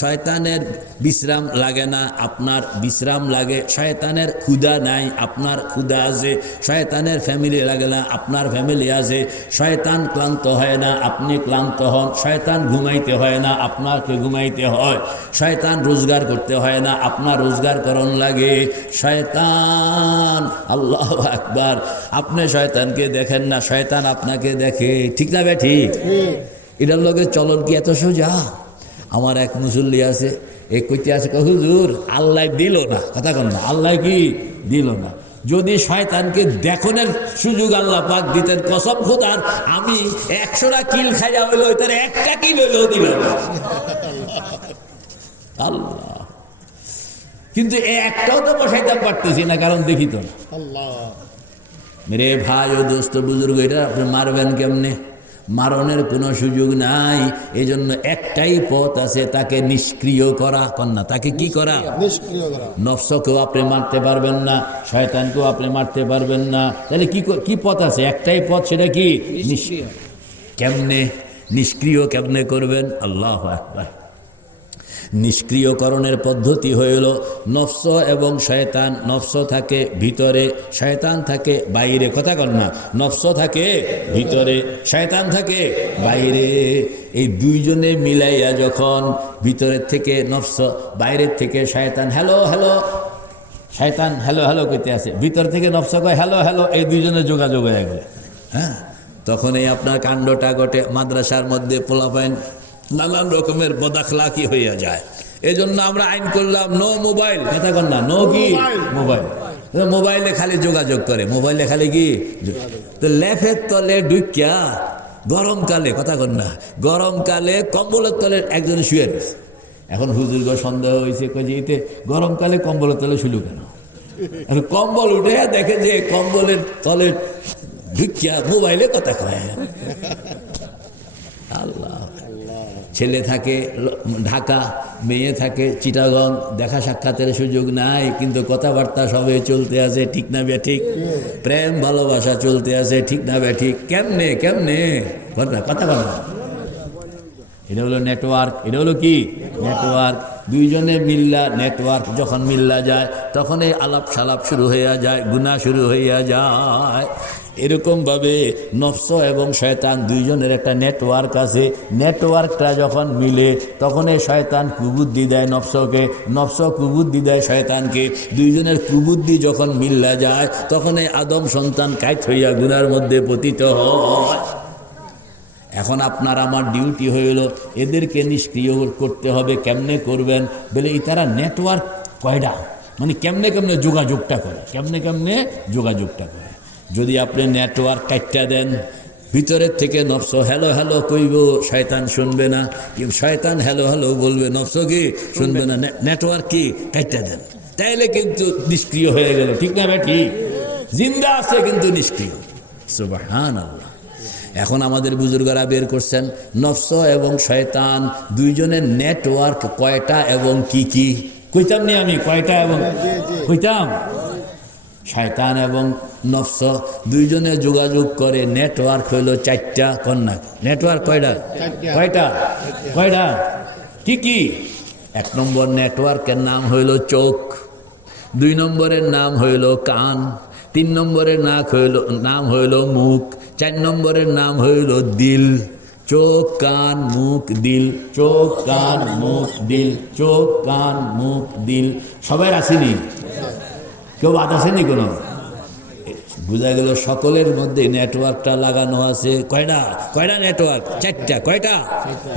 শয়তানের বিশ্রাম লাগে না, আপনার বিশ্রাম লাগে। শয়তানের ক্ষুধা নাই, আপনার ক্ষুধা আছে। শয়তানের ফ্যামিলি লাগে না, আপনার ফ্যামিলি আছে। শয়তান ক্লান্ত হয় না, আপনি ক্লান্ত হন। শয়তান ঘুমাইতে হয় না, আপনাকে ঘুমাইতে হয়। শয়তান রোজগার করতে হয় না, আপনার রোজগার করণ লাগে। শয়তান, আল্লাহু আকবার, আপনি শয়তানকে দেখেন না, শয়তান আপনাকে দেখে, ঠিক না বেঠি? এটার লগে চলন কি এত সোজা? আমার এক মুসল্লি আছে, এ কইতে আছে, হুজুর আল্লাহ দিল না, কথা কন না, আল্লাহ কি দিল না। যদি শয়তানকে দেখনের সুযোগ আল্লাহ পাক দিতেন, কসম খোদার আমি 100টা কিল খাইয়া হইলো, তার একটা কিল হইলেও দিল আল্লাহ। কিন্তু একটাও তো বসাইতে পারতেছি না, কারণ দেখি তো না। মেরে ভাই ও দোস্ত বুজুর্গ, এটা আপনি মারবেন কেমনে? মারণের কোনো সুযোগ নাই। এই জন্য একটাই পথ আছে, তাকে নিষ্ক্রিয় করা, কন্যা তাকে কি করা? নফসকেও আপনি মারতে পারবেন না, শয়তানকেও আপনি মারতে পারবেন না। তাহলে কি পথ আছে? একটাই পথ, সেটা কি? কেমনে নিষ্ক্রিয় কেমনে করবেন? আল্লাহু আকবার। নিষ্ক্রিয়করণের পদ্ধতি হইল নফস এবং শয়তান। নফস থাকে ভিতরে, শয়তান থাকে বাইরে, কথা কন না। নফস থাকে ভিতরে, শয়তান থাকে বাইরে। এই দুইজনে মিলাইয়া যখন ভিতরের থেকে নফস, বাইরের থেকে শয়তান হ্যালো হ্যালো, শয়তান হ্যালো হ্যালো করতে আছে, ভিতর থেকে নফস কয় হ্যালো হ্যালো, এই দুইজনে যোগাযোগ হয়ে গেলে, হ্যাঁ, তখনই আপনার কাণ্ডটা ঘটে। মাদ্রাসার মধ্যে পোলাপাইন নানান রকমের বদাখলাকি হইয়া যায়। এই জন্য আমরা আইন করলাম নো মোবাইল, কথা কন না, নো কি মোবাইল। মোবাইলে খালি যোগাযোগ করে, মোবাইলে খালি কি তো লেফের তলে ঢুকিয়া গরমকালে, কথা কন না, গরমকালে কম্বলের তলে একজন শুয়ে রয়েছে। এখন হুজুরগো সন্দেহ হয়েছে, যে এতে গরমকালে কম্বলের তলে শুলু কেন? আর কম্বল উঠে দেখে যে কম্বলের তলে ঢুকিয়া মোবাইলে কথা কয়। আল্লাহ। ছেলে থাকে ঢাকা, মেয়ে থাকে চিটাগং, দেখা সাক্ষাতের সুযোগ নাই, কিন্তু কথাবার্তা সবে চলতে আছে, ঠিক না বে ঠিক? প্রেম ভালোবাসা চলতে আছে, ঠিক না বে ঠিক? কেমনে কেমনে কথা বলা, এটা হলো নেটওয়ার্ক। এটা হলো কি নেটওয়ার্ক? দুইজনে মিল্লা নেটওয়ার্ক যখন মিল্লা যায়, তখন এই আলাপ সালাপ শুরু হইয়া যায়, গুনাহ শুরু হইয়া যায়। এরকমভাবে নফস এবং শয়তান দুইজনের একটা নেটওয়ার্ক আছে। নেটওয়ার্কটা যখন মিলে, তখন এই শয়তান কুবুদ্ধি দেয় নফসকে, নফস কুবুদ্ধি দেয় শয়তানকে। দুইজনের কুবুদ্ধি যখন মিল্লা যায়, তখন এই আদম সন্তান কাইত হইয়া গুনার মধ্যে পতিত হয়। এখন আপনার আমার ডিউটি হইল এদেরকে নিষ্ক্রিয় করতে হবে। কেমনে করবেন বলে, তারা নেটওয়ার্ক কয়টা, মানে কেমনে কেমনে যোগাযোগটা করে, কেমনে কেমনে যোগাযোগটা করে। যদি আপনি নেটওয়ার্ক কাটটা দেন, ভিতরের থেকে নফস হ্যালো হ্যালো কইব, শয়তান শুনবে না। শয়তান হ্যালো হ্যালো বলবে, নফস কি শুনবে না। নেটওয়ার্ক কি কাটটা দেন, তাইলে কিন্তু নিষ্ক্রিয় হয়ে গেল, ঠিক না ভাই? ঠিক, জিন্দা আছে কিন্তু নিষ্ক্রিয়। সুবহানাল্লাহ। এখন আমাদের বুজুর্গরা বের করছেন নফস এবং শয়তান দুইজনের নেটওয়ার্ক কয়টা এবং কি কি। কইতাম নি আমি কয়টা এবং কইতাম? শয়তান এবং নফস দুইজনে যোগাযোগ করে, নেটওয়ার্ক হইল 4টা। কন্যা নেটওয়ার্ক কয়টা? কয়টা? কয়টা? কি কি? 1 নম্বর নেটওয়ার্কের নাম হইল চোখ, 2 নম্বরের নাম হইল কান, 3 নম্বরের নাম হইল মুখ, 4 নম্বরের নাম হইল দিল। চোখ কান মুখ দিল, চোখ কান মুখ দিল, চোখ কান মুখ দিল। সবাই আসেনি? কেউ বাদ আসেনি কোনো? বোঝা গেল সকলের মধ্যে নেটওয়ার্কটা লাগানো আছে। কয়টা কয়টা নেটওয়ার্ক? চারটা। কয়টা?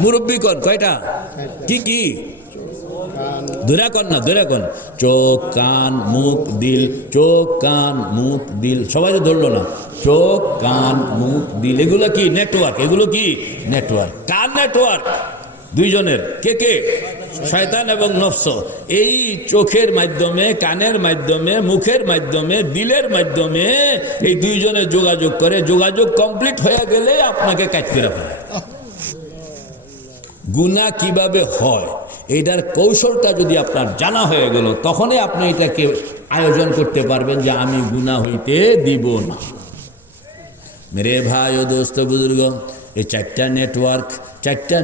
মুরব্বী কন কয়টা? কি কি? ধরে কন না, ধরে কন। চোখ কান মুখ দিল, চোখ কান মুখ দিল। সবাই তো ধরলো না। চোখ কান মুখ দিল, এগুলো কি নেটওয়ার্ক? এগুলো কি নেটওয়ার্ক? কার নেটওয়ার্ক? দুইজনের। কে কে? শয়তান এবং নফস। এই চোখের মাধ্যমে, কানের মাধ্যমে, মুখের মাধ্যমে, দিলের মাধ্যমে এই দুইজনে যোগাযোগ করে। যোগাযোগ কমপ্লিট হয়ে গেলে আপনাকে কাটতে রাখে। গুনাহ কিভাবে হয় এটার কৌশলটা যদি আপনার জানা হয়ে গেল, তখনই আপনি এটাকে আয়োজন করতে পারবেন যে আমি গুনাহ হইতে দিব না। মেরে ভাই ও দোস্ত বুজুর্গ, এই চারটা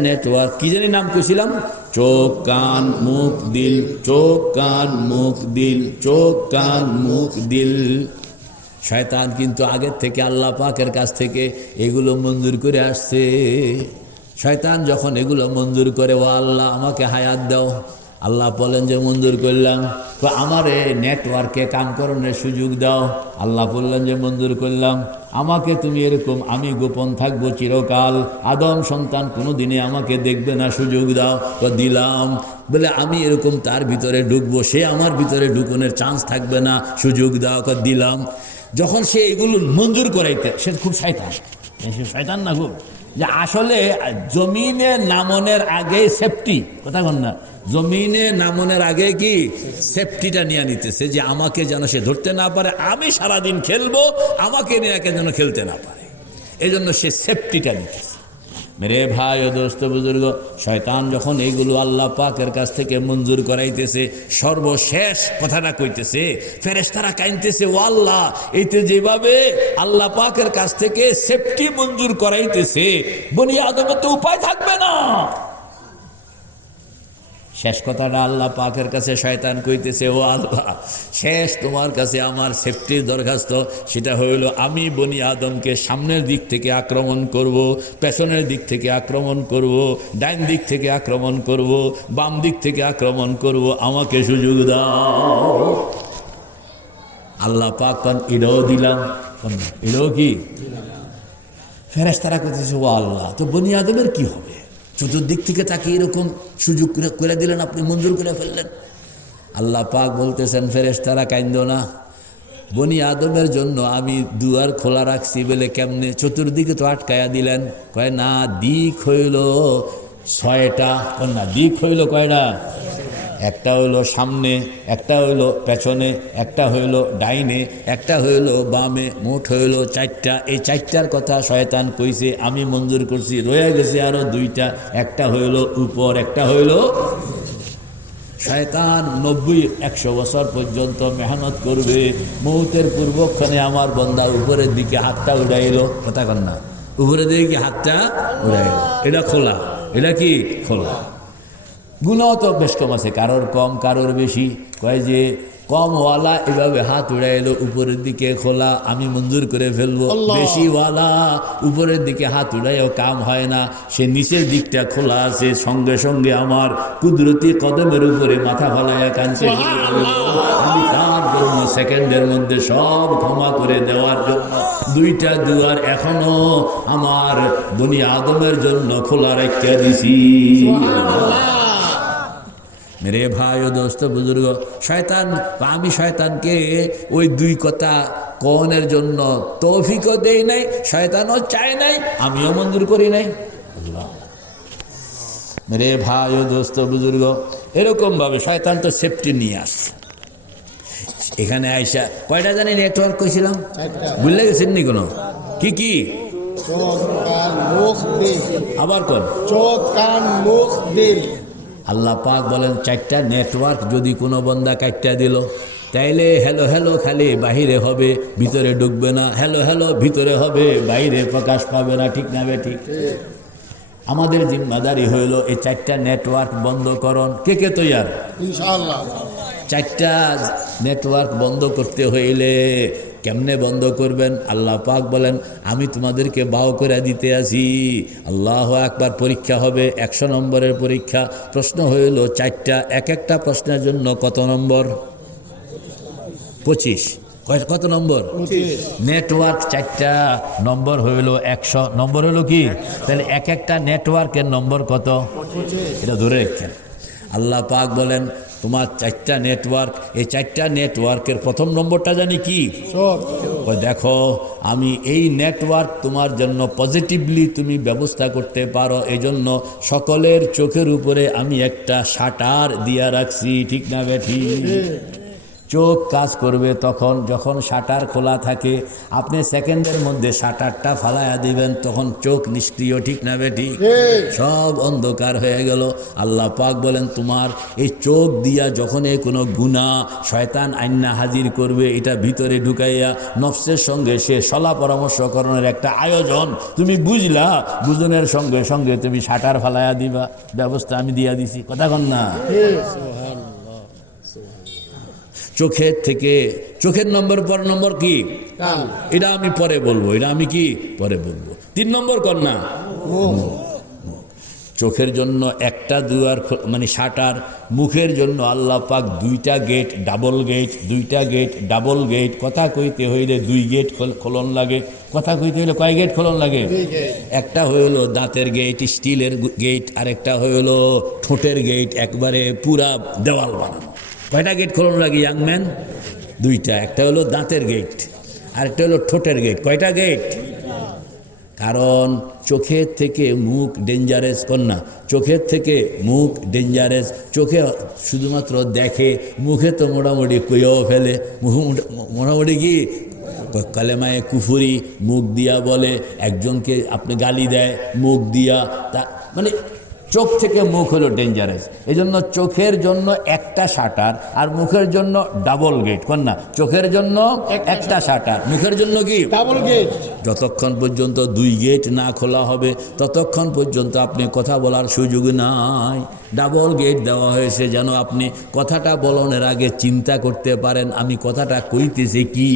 নেটওয়ার্ক কি জানি নাম কইছিলাম? চোখ কান মুখ দিল, চোখ কান মুখ দিল, চোখ কান মুখ দিল। শয়তান কিন্তু আগের থেকে আল্লাহ পাকের কাছ থেকে এগুলো মঞ্জুর করে আসছে। শয়তান যখন এগুলো মঞ্জুর করে, ও আল্লাহ আমাকে হায়াত দাও, আল্লাহ বলেন যে মঞ্জুর করলাম। তো আমার এই নেটওয়ার্কে কানকরণের সুযোগ দাও, আল্লাহ বললেন যে মঞ্জুর করলাম। আমাকে তুমি এরকম আমি গোপন থাকবো চিরকাল, আদম সন্তান কোনো দিনে আমাকে দেখবে না, সুযোগ দাও। তো দিলাম। বলে আমি এরকম তার ভিতরে ঢুকবো, সে আমার ভিতরে ঢুকনের চান্স থাকবে না, সুযোগ দাও। দিলাম। যখন সে এগুলো মঞ্জুর করাইতে, সে খুব শয়তান। সে শয়তান না খুব, যে আসলে জমিনে নামনের আগে সেফটি, কথা বল না, জমিনে নামনের আগে কি সেফটিটা নিয়ে নিতেছে, যে আমাকে যেন সে ধরতে না পারে, আমি সারাদিন খেলবো, আমাকে নিয়ে যেন খেলতে না পারে, এই জন্য সে সেফটিটা নিতেছে। মেরে ভাই ও দোস্ত বুজুর্গ, শয়তান যখন এইগুলো আল্লাহ পাকের কাছ থেকে মঞ্জুর করাইতেছে, সর্বশেষ কথাটা কইতেছে, ফেরেশতারা কাইনতেছে, ও আল্লাহ, এইতে যেভাবে আল্লাহ পাকের কাছ থেকে সেফটি মঞ্জুর করাইতেছে, বনি আদমের তো উপায় থাকবে না। শেষ কথাটা আল্লাহ পাকের কাছে শয়তান কইতেছে, ও আল্লাহ, শেষ তোমার কাছে আমার সেফটির দরখাস্ত, সেটা হইল আমি বনি আদমকে সামনের দিক থেকে আক্রমণ করব, পেছনের দিক থেকে আক্রমণ করব, ডাইন দিক থেকে আক্রমণ করব, বাম দিক থেকে আক্রমণ করব, আমাকে সুযোগ দাও। আল্লাহ পাক কন এটাও দিলাম, এটাও কি? ফেরেশতারা কইতেছে, ও আল্লাহ, তো বনি আদমের কি হবে? চতুর্দিক থেকে তাকে এরকম সুযোগ করে দিলেন, আপনি মঞ্জুর করে ফেললেন। আল্লাহ পাক বলতেছেন, ফেরেশতারা কাইন্দো না, বনি আদমের জন্য আমি দুয়ার খোলা রাখছি বলে কেমনে চতুর্দিকে তো আটকায়া দিলেন? কয় না, দিক হইল 6টা। না, দিক হইল কয়টা? একটা হইলো সামনে, একটা হইলো পেছনে, একটা হইলো ডাইনে, একটা হইলো বামে, মোট হইলো 4টা। এই 4টার কথা শয়তান কইছে, আমি মঞ্জুর করছি, রয়ে গেছে আরো 2টা। একটা হইলো উপর, একটা হইলো। শয়তান 90-100 বছর পর্যন্ত মেহনত করবে, মৌতের পূর্বক্ষণে আমার বন্দা উপরের দিকে হাতটা উড়াইলো, কথা কন না, উপরের দিকে হাতটা উড়াইলো। এটা খোলা, এটা কি খোলা। গুনাহ তো বেশ কম আছে, কারোর কম কারোর বেশি। কয় যে কমওয়ালা এভাবে হাত উড়াইলো, উপরের দিকে খোলা, আমি মঞ্জুর করে ফেলবো। বেশিওয়ালা উপরের দিকে হাত উড়াইও কাম হয় না, সে নিচের দিকটা খোলা আছে, সঙ্গে সঙ্গে আমার কুদরতি কদমের উপরে মাথা ফলাইয়া কাঁদছে, আমি তার জন্য সেকেন্ডের মধ্যে সব ক্ষমা করে দেওয়ার জন্য 2টা দুয়ার এখনো আমার বনি আদমের জন্য খোলা রাখিয়া দিছি। মেরে ভাই ও দোস্ত বুজুর্গ, শয়তান, আমি শয়তানকে ওই 2 কথা কোনের জন্য তৌফিকও দেই নাই, শয়তানও চায় নাই, আমিও মঞ্জুর করি নাই। মেরে ভাই ও দোস্ত বুজুর্গ, এরকম ভাবে শয়তান তো সেফটি নিয়ে আসছে। এখানে আইসা কয়টা জানি নেটওয়ার্ক কইছিলাম, বুঝলে গেছেন নি? কোনো কি কি? চোখ কান মুখ দিল। আবার কোন? চোখ কান মুখ দিল। আল্লাহ পাক বলেন 4টা নেটওয়ার্ক যদি কোনো বন্দা কাটটা দিল, তাইলে হ্যালো হ্যালো খালি বাহিরে হবে, ভিতরে ঢুকবে না, হ্যালো হ্যালো ভিতরে হবে, বাইরে প্রকাশ পাবে না, ঠিক না? ঠিক। আমাদের জিম্মাদারি হইল এই 4টা নেটওয়ার্ক বন্ধ করণ। কে কে তৈয়ার? ইনশাআল্লাহ। 4টা নেটওয়ার্ক বন্ধ করতে হইলে কেমনে বন্ধ করবেন? আল্লাহ পাক বলেন আমি তোমাদেরকে বাও করে দিতে আসি। আল্লাহ আকবার। পরীক্ষা হবে 100 নম্বরের পরীক্ষা। প্রশ্ন হইল 4টা, এক একটা প্রশ্নের জন্য কত নম্বর? 25। কত নম্বর? নেটওয়ার্ক 4টা, নম্বর হইল 100। নম্বর হইল কি? তাহলে এক একটা নেটওয়ার্কের নম্বর কত? এটা ধরে রাখেন। আল্লাহ পাক বলেন তোমার 4টা নেটওয়ার্ক, এই 4টা নেটওয়ার্কের প্রথম নম্বরটা জানি কি? চোখ। দেখো আমি এই নেটওয়ার্ক তোমার জন্য পজিটিভলি তুমি ব্যবস্থা করতে পারো, এই জন্য সকলের চোখের উপরে আমি একটা শাটার দিয়া রাখছি। ঠিক না বেঠি? চোখ কাজ করবে তখন যখন শাটার খোলা থাকে। আপনি সেকেন্ডের মধ্যে শাটারটা ফালাইয়া দিবেন, তখন চোখ নিষ্ক্রিয়। ঠিক না বেটি? সব অন্ধকার হয়ে গেল। আল্লাহ পাক বলেন তোমার এই চোখ দিয়া যখন কোনো গুনাহ শয়তান আইন্না হাজির করবে, এটা ভিতরে ঢুকাইয়া নফসের সঙ্গে সে সলা পরামর্শকরণের একটা আয়োজন তুমি বুঝলা, বুঝনের সঙ্গে সঙ্গে তুমি শাটার ফালাইয়া দিবা। ব্যবস্থা আমি দিয়া দিছি। কথা কন না? চোখের থেকে, চোখের নম্বর পর নম্বর কি? কান। এটা আমি পরে বলবো, এটা আমি কি পরে বলবো। 3 নম্বর কর না। চোখের জন্য একটা দুয়ার মানে শাটার, মুখের জন্য আল্লাহ পাক 2টা গেট ডাবল গেট, 2টা গেট ডাবল গেট। কথা কইতে হইলে 2 গেট খোলন লাগে। কথা কইতে হইলে কয় গেট খোলন লাগে? একটা হইল দাঁতের গেট, স্টিলের গেট, আরেকটা হইল ঠোঁটের গেট, একবারে পুরা দেওয়াল বানানো। কয়টা গেট খোলন লাগে ইয়াংম্যান? 2টা। একটা হলো দাঁতের গেট, আরেকটা হলো ঠোঁটের গেট। কয়টা গেট? কারণ চোখের থেকে মুখ ডেঞ্জারাস। কন্যা, চোখের থেকে মুখ ডেঞ্জারাস। চোখে শুধুমাত্র দেখে, মুখে তো মোটামুটি কইয়াও ফেলে। মোটামুটি কি কালেমায়ে কুফুরি মুখ দিয়া বলে, একজনকে আপনি গালি দেয় মুখ দিয়া। তা মানে চোখ থেকে মুখ হলো ডেঞ্জারাস। এই জন্য চোখের জন্য একটা শাটার আর মুখের জন্য ডাবল গেট। কন্যা, চোখের জন্য একটা শাটার, মুখের জন্য কি? Double gate. যতক্ষণ পর্যন্ত 2 গেট না খোলা হবে ততক্ষণ পর্যন্ত আপনি কথা বলার সুযোগ নাই। ডাবল গেট দেওয়া হয়েছে যেন আপনি কথাটা বলানোর আগে চিন্তা করতে পারেন আমি কথাটা কইতেছি কি,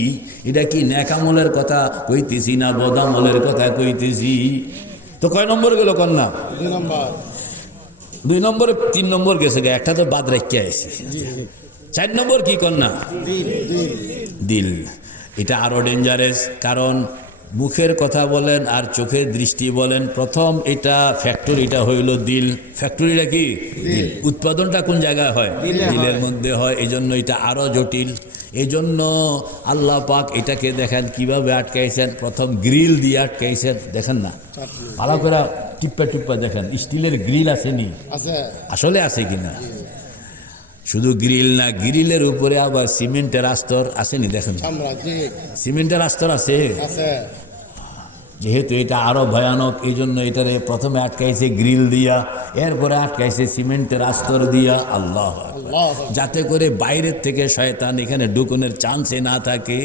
এটা কি নেকামলের কথা কইতেছি না বদামলের কথা কইতেছি। তো কয় নম্বর গেল কন্যা? 2 নম্বর। 2 নম্বরে 3 নম্বর গেছে, একটা তো বাদ রেখে আইছি। 4 নম্বর কি কন্যা? দিল। এটা আরো ডেঞ্জারাস, কারণ মুখের কথা বলেন আর চোখের দৃষ্টি বলেন। প্রথম এটা ফ্যাক্টরিটা হইল দিল। ফ্যাক্টরিটা কি? দিল। উৎপাদনটা কোন জায়গায় হয়? দিলের মধ্যে হয়। এই জন্য এটা আরো জটিল। এই জন্য আল্লাহ পাক এটাকে দেখেন কিভাবে আটকাইছেন। প্রথম গ্রিল দিয়ে আটকাইছেন, দেখেন না? ভালো করে টিপ্পা টিপ্পা দেখেন, স্টিলের গ্রিল আসেনি? আসলে আছে কিনা? শুধু গ্রিল না, গ্রিলের উপরে আবার সিমেন্টের আস্তর আসেনি? দেখেন সিমেন্টের আস্তর আছে। যেহেতু এটা আরো ভয়ানক, এই জন্য এটারে প্রথমে আটকাইছে গ্রিল দিয়া, এরপরে আটকাইছে সিমেন্টের আস্তর দিয়া। আল্লাহ, যাতে করে বাইরের থেকে শয়তান এখানে ঢুকনের চান্সে না থাকে।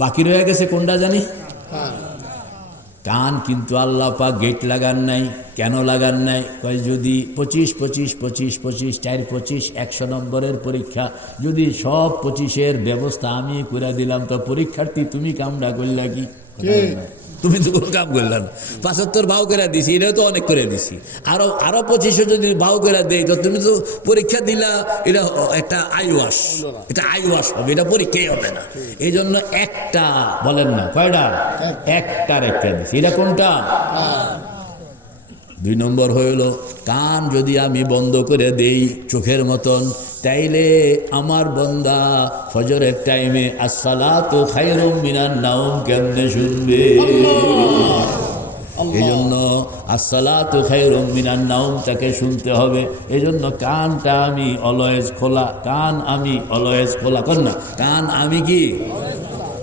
বাকি রয়ে গেছে কোনটা জানি? কান। কিন্তু আল্লাহ পাক গেট লাগান নাই। কেন লাগান নাই? কয় যদি 25 25 25 25 4 25 100 নম্বরের পরীক্ষা, যদি সব 25-এর ব্যবস্থা আমি করে দিলাম তো পরীক্ষার্থী তুমি কামটা করলা কি? তুমি তো কোনো কাম করলা না। 75 ভাও করে দিছি, এটাও তো অনেক করে দিছি। আরো 25 যদি ভাও করে দেয় তো তুমি তো পরীক্ষা দিলা, এটা একটা আইওয়াস, এটা আইওয়াস হবে, এটা পরীক্ষাই হবে না। এই জন্য একটা বলেন না, কয়টা? একটা রেখে দিছি। এটা কোনটা? 2 নম্বর হইল কান যদি আমি বন্ধ করে দেই চোখের মতন, তাইলে আমার বান্দা ফজরের টাইমে আসসালাতু খায়রুম মিনান নাওম কেমনে শুনবে? এই জন্য আসসালাতু খায়রুম মিনান নাওম তাকে শুনতে হবে। এই জন্য কানটা আমি অলওয়েজ খোলা, কান আমি অলওয়েজ খোলা। কর না, কান আমি কি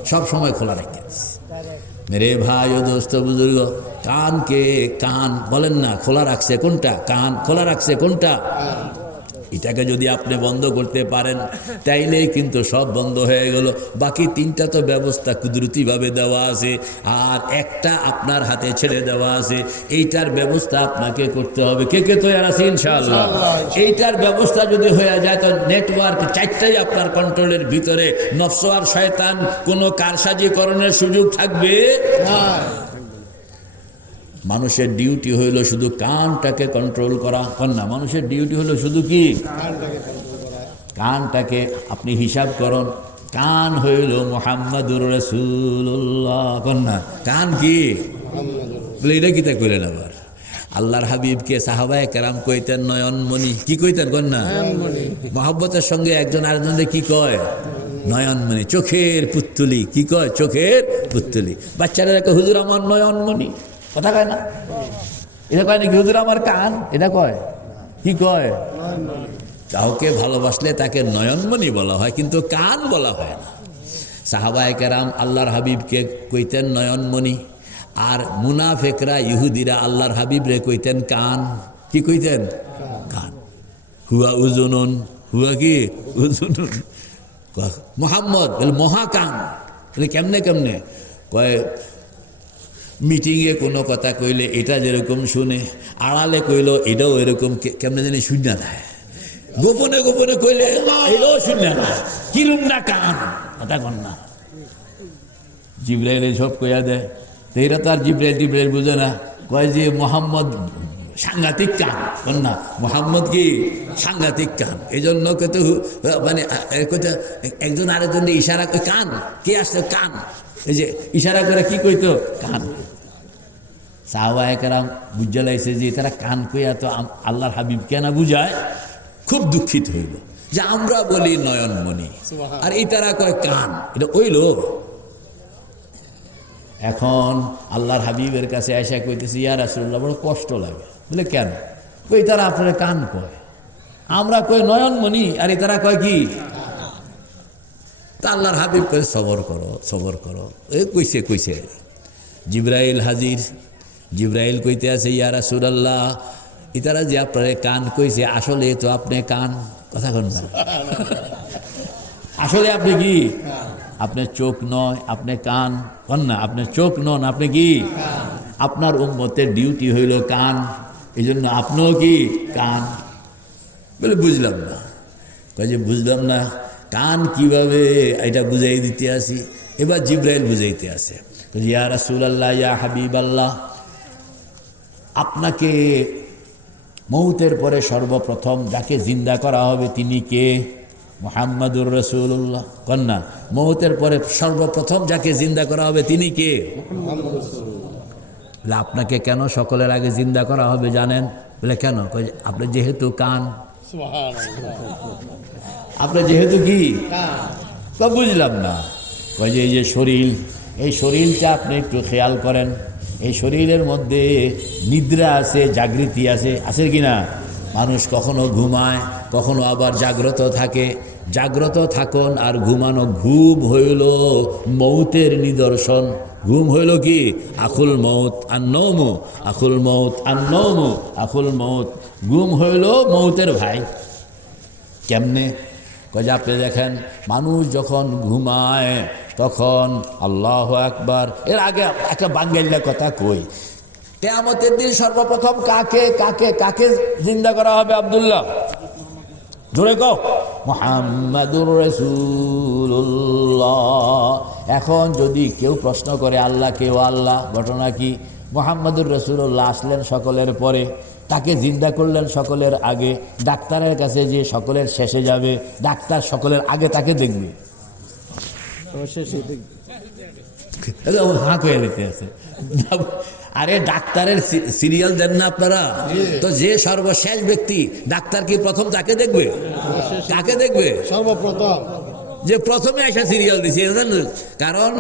সব সময় খোলা রেখে মেরে ভাই ও দোস্ত বুজুর্গ। কানকে কান বলেন না, খোলা রাখছে কোনটা? কান খোলা রাখছে কোনটা? এটাকে যদি আপনি বন্ধ করতে পারেন তাইলেই কিন্তু সব বন্ধ হয়ে গেল। বাকি তিনটা তো ব্যবস্থা কুদরতিভাবে দেওয়া আছে, আর একটা আপনার হাতে ছেড়ে দেওয়া আছে। এইটার ব্যবস্থা আপনাকে করতে হবে। কে কে তৈরি আছে ইনশাআল্লাহ? এইটার ব্যবস্থা যদি হয়ে যায় তো নেটওয়ার্ক চারটাই আপনার কন্ট্রোলের ভিতরে। নফস আর শয়তান কোনো কারসাজিকরণের সুযোগ থাকবে না। মানুষের ডিউটি হইল শুধু কানটাকে কন্ট্রোল করা। না, মানুষের ডিউটি হলো শুধু কি কানটাকে আপনি হিসাব করুন। কান হইল মুহাম্মাদুর রাসূলুল্লাহ। কন্যা কান কি বলে এটা কিতা কইলেন আবার? আল্লাহর হাবিবকে সাহাবায়ে কেরাম কইতেন নয়নমণি। কি কইতেন কন্যা? মহব্বতের সঙ্গে একজন আরেকজনকে কি কয়? নয়নমণি, চোখের পুত্তুলি। কি কয়? চোখের পুত্তুলি। বাচ্চারা দেখে হুজুর আমার নয়নমণি, কথা কয় না? এটা কয় নাকি হুজুর আমার কান? এটা কয় কি কয়? কাউকে ভালোবাসলে তাকে নয়নমণি বলা হয়, কিন্তু কান বলা হয় না। সাহাবায়ে কেরাম আল্লাহর হাবিবকে কইতেন নয়নমণি, আর মুনাফেকরা ইহুদিরা আল্লাহর হাবিবরে কইতেন কান। কি কইতেন? কান। হুয়া উজুনুন, হুয়া কি উজুনুন। মোহাম্মদ মহাকান। কেমনে কেমনে কয়? মিটিংয়ে কোনো কথা কইলে এটা যেরকম শুনে, আড়ালে কইল এটাও এরকম কেমনে জানি শুনে দেয়। গোপনে গোপনে কইলে এটাও শুনে না। কিরম না কান, কথা কন না। জিব্রাইল সব কইয়া দেয়। তো এরা তো আর জিব্রাইল বুঝে না। কয় যে মোহাম্মদ সাংঘাতিক কান। কন্যা মোহাম্মদ কি সাংঘাতিক কান। এই জন্য কত মানে একজন আরেকজন ইশারা করে কান, কে আসছে কান, এই যে ইশারা করে কি কইতো? কান। সাহাবায়ে কেরাম বুঝে লাইছে যে তারা কান কইয়া তো আল্লাহর হাবিব কেন বুঝায়। খুব দুঃখিত হইল যে আমরা বলি নয়নমণি আর এই তারা কয় কান। এটা ওইল। এখন আল্লাহর হাবিবের কাছে আয়সা কইতেছে ইয়া রাসূলুল্লাহ বড় কষ্ট লাগে। বলে কেন? কই তারা আপনারা কান কয়, আমরা কই নয়নমণি, আর এই তারা কয় কি? তা আল্লাহর হাবিব কয়ে সবর করো, সবর করো। এ কইছে জিব্রাইল হাজির। জিব্রাইল কইতে আছে ইয়া রাসূলুল্লাহ ইতারা যে আপনারে কান কইছে আসলে তো আপনি কান, কথা কন না। আসলে আপনি কি? আপনি চোখ নয়, আপনি কান। কন না, আপনি চোখ নন, আপনি কি? আপনার উম্মতের ডিউটি হইল কান, এই জন্য আপনিও কি কান। বলে বুঝলাম না। কয় যে বুঝলাম না কান কিভাবে, এটা বুঝাই দিতে আসি। এবার জিব্রাইল বুঝাইতে আসে। ইয়া রাসূলুল্লাহ, ইয়া হাবিবাল্লাহ, আপনাকে মৌতের পরে সর্বপ্রথম যাকে জিন্দা করা হবে তিনি কে? মুহাম্মাদুর রাসূলুল্লাহ। কন্যা মৌতের পরে সর্বপ্রথম যাকে জিন্দা করা হবে তিনি কে? বলে আপনাকে কেন সকলের আগে জিন্দা করা হবে জানেন? বলে কেন? আপনি যেহেতু কান। আপনি যেহেতু কি? বুঝলাম না। কয় যে এই যে শরীর, এই শরীরটা আপনি একটু খেয়াল করেন। এই শরীরের মধ্যে নিদ্রা আছে, জাগৃতি আছে, আছে কি না? মানুষ কখনো ঘুমায়, কখনো আবার জাগ্রত থাকে। জাগ্রত থাকুন আর ঘুমানো, ঘুম হইল মৌতের নিদর্শন। ঘুম হইল কি? আকুল মৌত আর নৌমু, আকুল মৌত আর নৌমু, আকুল মৌত। ঘুম হইল মৌতের ভাই। কেমনে? কয়ে আপনি দেখেন মানুষ যখন ঘুমায় তখন আল্লাহু আকবার। এর আগে একটা বাঙ্গাইলা কথা কই, কিয়ামতের দিন সর্বপ্রথম কাকে কাকে কাকে জিন্দা করা হবে? আব্দুল্লাহ জোরে কও। মুহাম্মাদুর রাসূলুল্লাহ। এখন যদি কেউ প্রশ্ন করে আল্লাহ কেউ আল্লাহ, ঘটনা কি? মুহাম্মাদুর রাসূলুল্লাহ আসলেন সকলের পরে, তাকে জিন্দা করলেন সকলের আগে। ডাক্তারের কাছে যে সকলের শেষে যাবে, ডাক্তার সকলের আগে তাকে দেখবে। হাঁ কয়ে নিতে আছে। আরে ডাক্তারের সিরিয়াল দেন না আপনারা? তো যে সর্বশেষ ব্যক্তি ডাক্তার কি প্রথম তাকে দেখবে? কাকে দেখবে? সর্বপ্রথম যে প্রথমে আসা সিরিয়াল দিছে। কারণ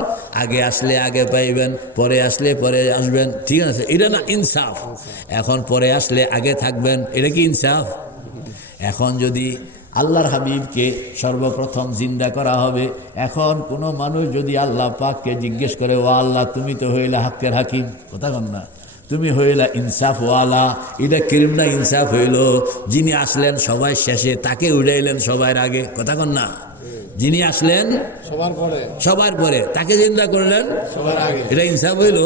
আগে আসলে আগে পাইবেন, পরে আসলে পরে আসবেন, ঠিক আছে? এটা না ইনসাফ। এখন পরে আসলে আগে থাকবেন, এটা কি ইনসাফ? এখন যদি আল্লাহর হাবিবকে সর্বপ্রথম জিন্দা করা হবে, এখন কোনো মানুষ যদি আল্লাহ পাককে জিজ্ঞেস করে ও আল্লাহ তুমি তো হইলে হাক্কের হাকিম, কথা কন না, তুমি হইলা ইনসাফওয়ালা। এটা কিরম না ইনসাফ হইল, যিনি আসলেন সবাই শেষে তাকে উড়াইলেন সবার আগে, কথা কন না? যিনি আসলেন সবার পরে তাকে জিন্দা করলেন সবার আগে। এটা ইনসাফ হইল?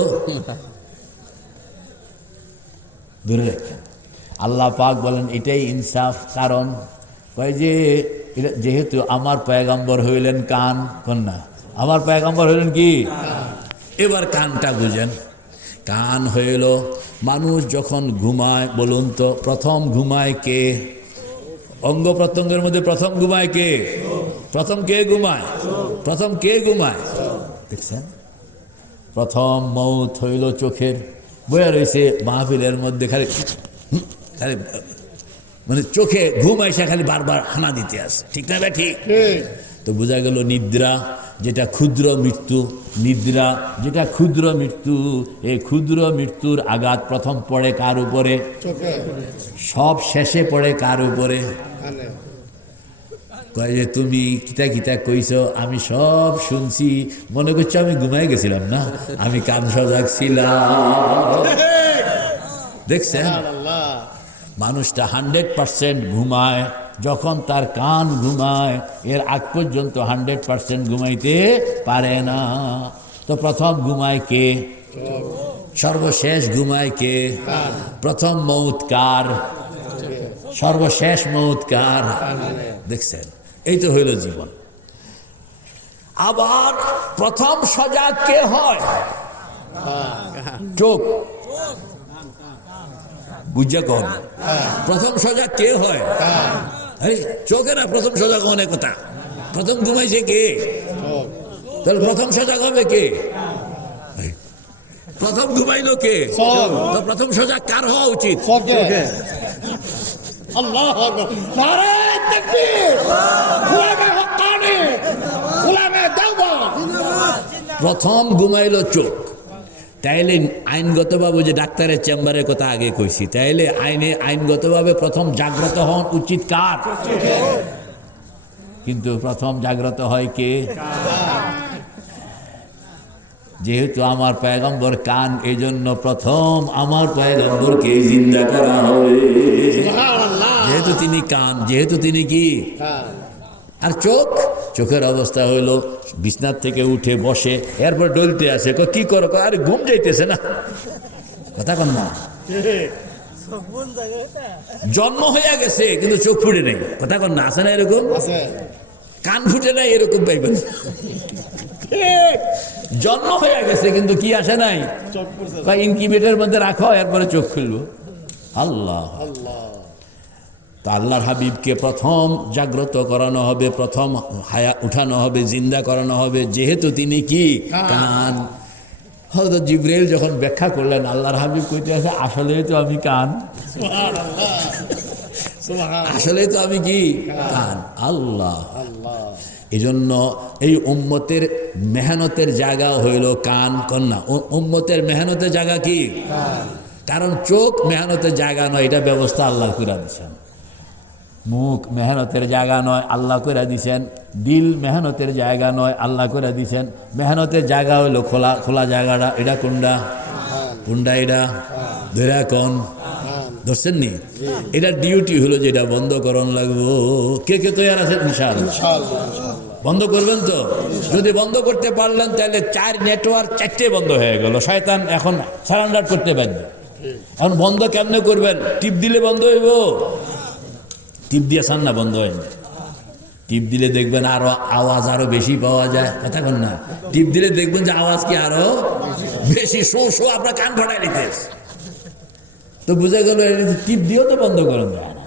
দূরে রাখেন। আল্লাহ পাক বলেন এটাই ইনসাফ। কারণ কয় যে যেহেতু আমার পয়গম্বর হইলেন কান, কন্যা আমার পয়গম্বর হইলেন কি? এবার কানটা বুঝেন। কান হইল মানুষ যখন ঘুমায়, বলুন তো প্রথম ঘুমায় কে? অঙ্গ প্রত্যঙ্গের মধ্যে প্রথম ঘুমায় কে? প্রথম কে ঘুমায়? প্রথম কে ঘুমায়? দেখছেন, প্রথম মৌত হইল চোখের। বইয়া রয়েছে মাহফিলের মধ্যে খালি খালি মানে চোখে ঘুম আইসা খালি বারবার হানা দিতে আসে, ঠিক না? ঠিক। তো বোঝা গেল নিদ্রা যেটা ক্ষুদ্র মৃত্যু, নিদ্রা যেটা ক্ষুদ্র মৃত্যু, এই ক্ষুদ্র মৃত্যুর আঘাত প্রথম পড়ে কার উপরে? সব শেষে পড়ে কার উপরে? কয় যে তুমি কিতা কিতা কইছ আমি সব শুনছি, মনে করছো আমি ঘুমাই গেছিলাম না, আমি কান সজাগ ছিলাম। দেখছেন, মানুষটা 100% ঘুমায় যখন তার কান ঘুমায়, এর আগ পর্যন্ত 100% ঘুমাইতে পারে না। তো প্রথম ঘুমায় কে? সর্বশেষ ঘুমায় কে? প্রথম মৌত কার? সর্বশেষ মৌত কার? দেখছেন, এই তো হইল জীবন। আবার প্রথম সজাগ কে হয়? চোখ। বুঝা কন, প্রথম সজাগ কে হয়? চোখে না প্রথম সজাগ অনেক কথা। প্রথম ঘুমাইছে কে? তাহলে প্রথম সজাগ হবে কে? প্রথম ঘুমাইলো কে? তো প্রথম সজাগ কার হওয়া উচিত? প্রথম ঘুমাইলো চোখ। তাইলে আইনগতভাবে, যে ডাক্তারের চেম্বারের কথা আগে কইছি, তাইলে আইনগতভাবে প্রথম জাগ্রত হন উচিত কার? কিন্তু প্রথম জাগ্রত হয় কে? যেহেতু আমার পয়গম্বর কান, এই জন্য প্রথম আমার পয়গম্বরকে জিন্দা করা হবে। যেহেতু তিনি কান, যেহেতু তিনি কি? আর চোখ, চোখের অবস্থা হইল বিছনার থেকে উঠে বসে, এরপর ডলতে আসে। কি করো? আরে ঘুম যাইতেছে না, কথা কন না। জন্ম হইয়া গেছে কিন্তু চোখ ফুটে নেই, কথা কন না। আছে না এরকম? কান ফুটে নাই, এরকম পাইবেন। জন্ম হয়ে গেছে কিন্তু কি আসে নাই? ইনকিউবেটরের মধ্যে রাখো, এরপরে চোখ খুলবো। আল্লাহ তো আল্লাহর হাবিবকে প্রথম জাগ্রত করানো হবে, প্রথম হায়া উঠানো হবে, জিন্দা করানো হবে, যেহেতু তিনি কি? কান। হয়তো জিবরাইল যখন ব্যাখ্যা করলেন, আল্লাহর হাবিব কইতে আছে আসলে তো আমি কান, আসলে তো আমি কি? কান। আল্লাহ, এই জন্য এই উম্মতের মেহনতের জায়গা হইল কান, কন্যা। উম্মতের মেহনতের জায়গা কি? কারণ চোখ মেহনতের জায়গা নয়, এটা ব্যবস্থা আল্লাহ করে দিচ্ছেন। মুখ মেহনতের জায়গা নয়, আল্লাহ করে দিছেন। দিল মেহনতের জায়গা নয়, আল্লাহ করে দিছেন। মেহনতের জায়গা হইল খোলা খোলা জায়গাটা। এটা কোনটা? কোনটা এটা? ধরে কোন ধরছেন নি? এটা ডিউটি হলো, যেটা বন্ধ করন লাগবো। কে কে তৈরি আছেন? ইনশাআল্লাহ বন্ধ করবেন তো। যদি বন্ধ করতে পারলেন তাহলে 4 নেটওয়ার্ক 4টে বন্ধ হয়ে গেল। শয়তান এখন সারেন্ডার করতে পারবে। এখন বন্ধ কেমনে করবেন? টিপ দিলে বন্ধ হইব? টিপ দিয়েছেন না, বন্ধ হয়নি। টিপ দিলে দেখবেন আরো আওয়াজ আরো বেশি পাওয়া যায়, কথা কন না। টিপ দিলে দেখবেন যে আওয়াজ কি আরো বেশি, শো শো আপনার কান ফাটাই নিতে। তো বুঝা গেল টিপ দিয়েও তো বন্ধ করেন যায় না।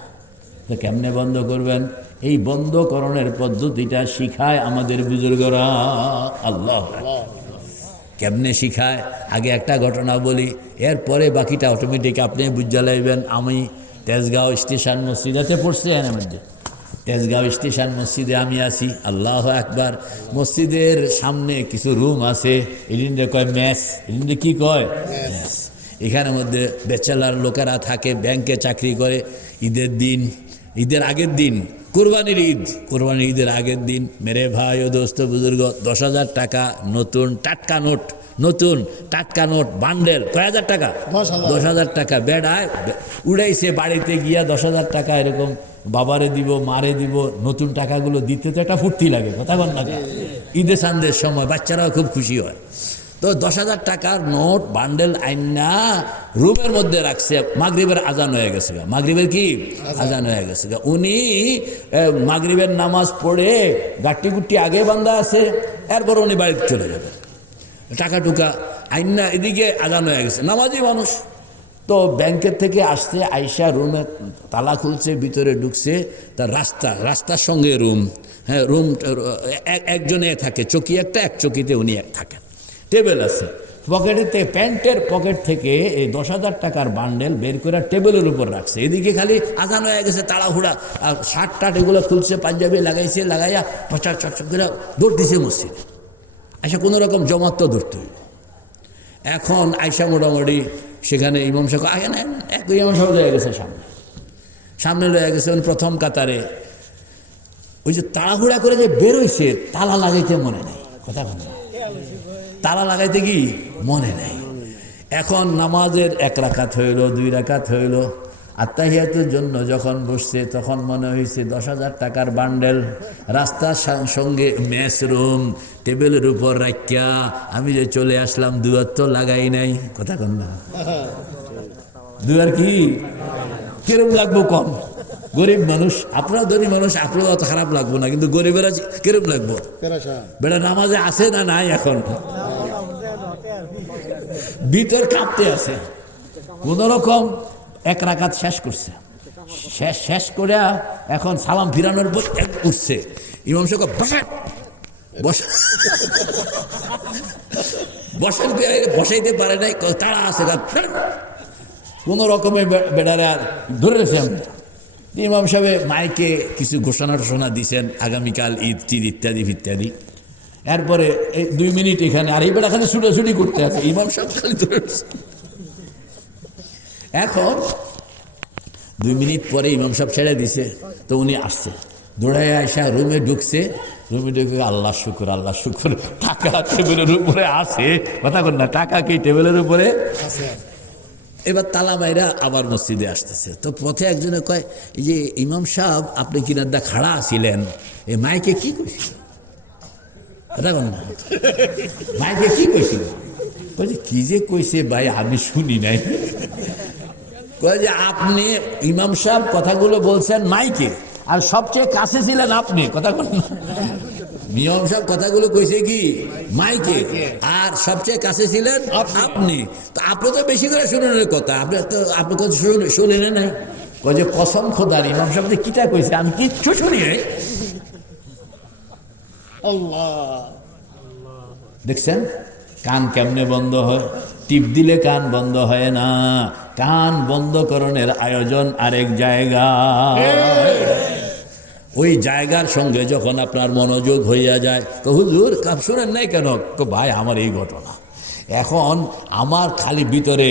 তো কেমনে বন্ধ করবেন? এই বন্ধকরণের পদ্ধতিটা শিখায় আমাদের বুজুর্গরা। আল্লাহ কেমনে শিখায়? আগে একটা ঘটনা বলি, এরপরে বাকিটা অটোমেটিক আপনি বুঝা লাইবেন। আমি তেজগাঁও স্টেশন মসজিদাতে পড়ছি, এর মধ্যে তেজগাঁও স্টেশন মসজিদে আমি আছি। আল্লাহ আকবার। মসজিদের সামনে কিছু রুম আছে, এদিনটা কয় মেস। এদিনটা কি কয়? মেস। এখানের মধ্যে ব্যাচেলার লোকেরা থাকে, ব্যাংকে চাকরি করে। ঈদের দিন, ঈদের আগের দিন, কোরবানির ঈদ, কোরবানির ঈদের আগের দিন মেরে ভাই ও দোস্ত বুজুর্গ 10,000 টাকা নতুন টাটকা নোট নতুন টাটকা নোট বান্ডেল কয় হাজার টাকা? 10,000 10,000 টাকা। বেড়ায় উড়াইছে, বাড়িতে গিয়া 10,000 টাকা এরকম বাবারে দিব, মারে দিব, নতুন টাকাগুলো দিতে তো একটা ফুর্তি লাগে, কথা বল না? ঈদে চান্দের সময় বাচ্চারাও খুব খুশি হয়। তো 10,000 টাকার নোট বান্ডেল আইনা রুমের মধ্যে রাখছে। মাগরিবের আজান হয়ে গেছে, মাগরিবের কি আজান হয়ে গেছে। উনি মাগরিবের নামাজ পড়ে গাট্টি গুট্টি আগে বান্ধা আছে, এরপর উনি বাড়িতে চলে যাবেন। টাকা টুকা আইনা এদিকে আজান হয়ে গেছে, নামাজি মানুষ। তো ব্যাংকের থেকে আসছে, আইসা রুমে তালা খুলছে, ভিতরে ঢুকছে। তার রাস্তার সঙ্গে রুম, হ্যাঁ রুম একজনে থাকে, চকি একটা, এক চকিতে উনি থাকেন। টেবিল আছে, পকেটেতে প্যান্টের পকেট থেকে এই 10,000 টাকার বান্ডেল বের করে টেবিলের উপর রাখছে। এদিকে খালি আজান হয়ে গেছে, তাড়াহুড়া। আর শার্ট টাট এগুলো খুলছে, পাঞ্জাবি লাগাইছে, লাগাইয়া পচার চটচট করে দৌড় দিছে মসজিদে। আইসা কোনো রকম জমাত তো ধরতে হইল। এখন আইসা মোটামুটি সেখানে ইমাম সাহেব আগে না, এক ইমাম সাহেব রয়ে গেছে সামনে রয়ে গেছে প্রথম কাতারে। ওই যে তাড়াহুড়া করে যে বেরোইছে, তালা লাগাইতে মনে নেই, কথা বল না, তালা লাগাইতে কি মনে নেই। এখন নামাজের 1 রাকাত হইল, 2 রাকাত হইল। আত্তাহিয়াতের জন্য যখন বসছে, তখন মনে হয়েছে 10,000 টাকার বান্ডেল রাস্তার সঙ্গে মেস রুম টেবিলের উপর রাখিয়া আমি যে চলে আসলাম, দুয়ার তো লাগাই নাই, কথা কন না। দুয়ার কি কিরম লাগবো কম? গরিব মানুষ, আপনারা ধনী মানুষ, আপনারা অত খারাপ লাগবো না, কিন্তু গরিবেরা কিরম লাগবো? বেটা নামাজে আছে না নাই, এখন ভিতর কাঁপতে আছে। কোন রকম 1 রাকাত শেষ করছে, শেষ করে এখন সালাম ফিরানোর পর উঠছে। ইমাম সাহেব বসাইতে পারে নাই, তাড়া আছে, কোন রকমের বেড়ারা ধরে রেখেছে। ইমাম সাহেব মাইকে কিছু ঘোষণা টোষণা দিচ্ছেন, আগামীকাল ঈদ টিদ ইত্যাদি ইত্যাদি। এরপরে 2 মিনিট এখানে, আর এই বেড়া খালি ছুটাছুটি করতে আছে, ইমাম সাহেব খালি ধরে। এখন 2 মিনিট পরে ইমাম সাহেব ছেড়ে দিছে, তো উনি আসছে, দৌড়ায় আইসা রুমে ঢুকছে। রুমে ঢুকে আল্লাহ শুকুর, আল্লাহ শুকুর, টাকা টেবিলের উপরে আছে, কথা বল না, টাকা কি টেবিলের উপরে। এবার তালা বাইরা আবার মসজিদে আসতেছে। তো পথে একজনে কয়, এই যে ইমাম সাহেব আপনি কিনারদা খাড়া ছিলেন, এই মাইকে কি কইছিল? কথা বল না, মাইকে কি কইছিল? বলছে কি যে কইছে ভাই আমি শুনি নাই। কয় যে আপনি ইমাম সাহেব কথাগুলো বলছেন মাইকে, আর সবচেয়ে কাছে ছিলেন আপনি, কথা বল না। ইমাম সাহেব কথাগুলো কইছে কি মাইকে, আর সবচেয়ে কাছে ছিলেন আপনি। তো আপনি তো বেশি করে শুনেন কথা, আপনি কথা শুনেন নাই। কয় যে কসম খোদার, ইমাম সাহেব যে কিটা কইছে আমি কিচ্ছু শুনি নাই। দেখছেন কান কেমনে বন্ধ হয়? টিপ দিলে কান বন্ধ হয় না, কান বন্ধ করণের আয়োজন আরেক জায়গা। ওই জায়গার সঙ্গে যখন আপনার মনোযোগ হইয়া যায়, তো হুজুর কাপ শুনেন নাই কেন? ভাই আমার এই ঘটনা, এখন আমার খালি ভিতরে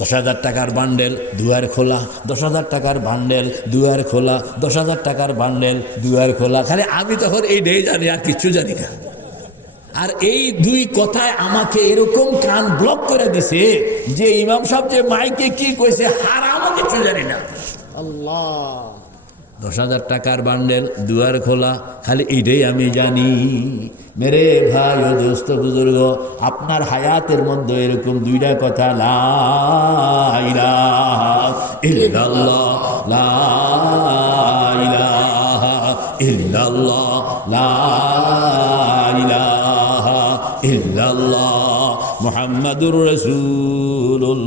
10,000 টাকার বান্ডেল, দুয়ার খোলা, 10,000 টাকার বান্ডেল, দুয়ার খোলা, 10,000 টাকার বান্ডেল, দুয়ার খোলা, খালি আমি তখন এই ডেই জানি, আর কিচ্ছু জানি না। আর এই 2 কথায় আমাকে এরকম কান ব্লক করে দিছে যে ইমাম সাহেব যে মাইকে কি কইছে হারামও কিছু জানি না। আল্লাহ, 10,000 টাকার বান্ডেল, দুয়ার খোলা, খালি এইটাই আমি জানি। মেরে ভাই ও দোস্ত বুজুর্গ, আপনার হায়াতের মধ্যে এরকম 2টা কথা, লা ইলাহা ইল্লাল্লাহ, লা ইলাহা ইল্লাল্লাহ, লা ইলাহা ইল্লাল্লাহ মুহাম্মাদুর রাসূলুল্লাহ।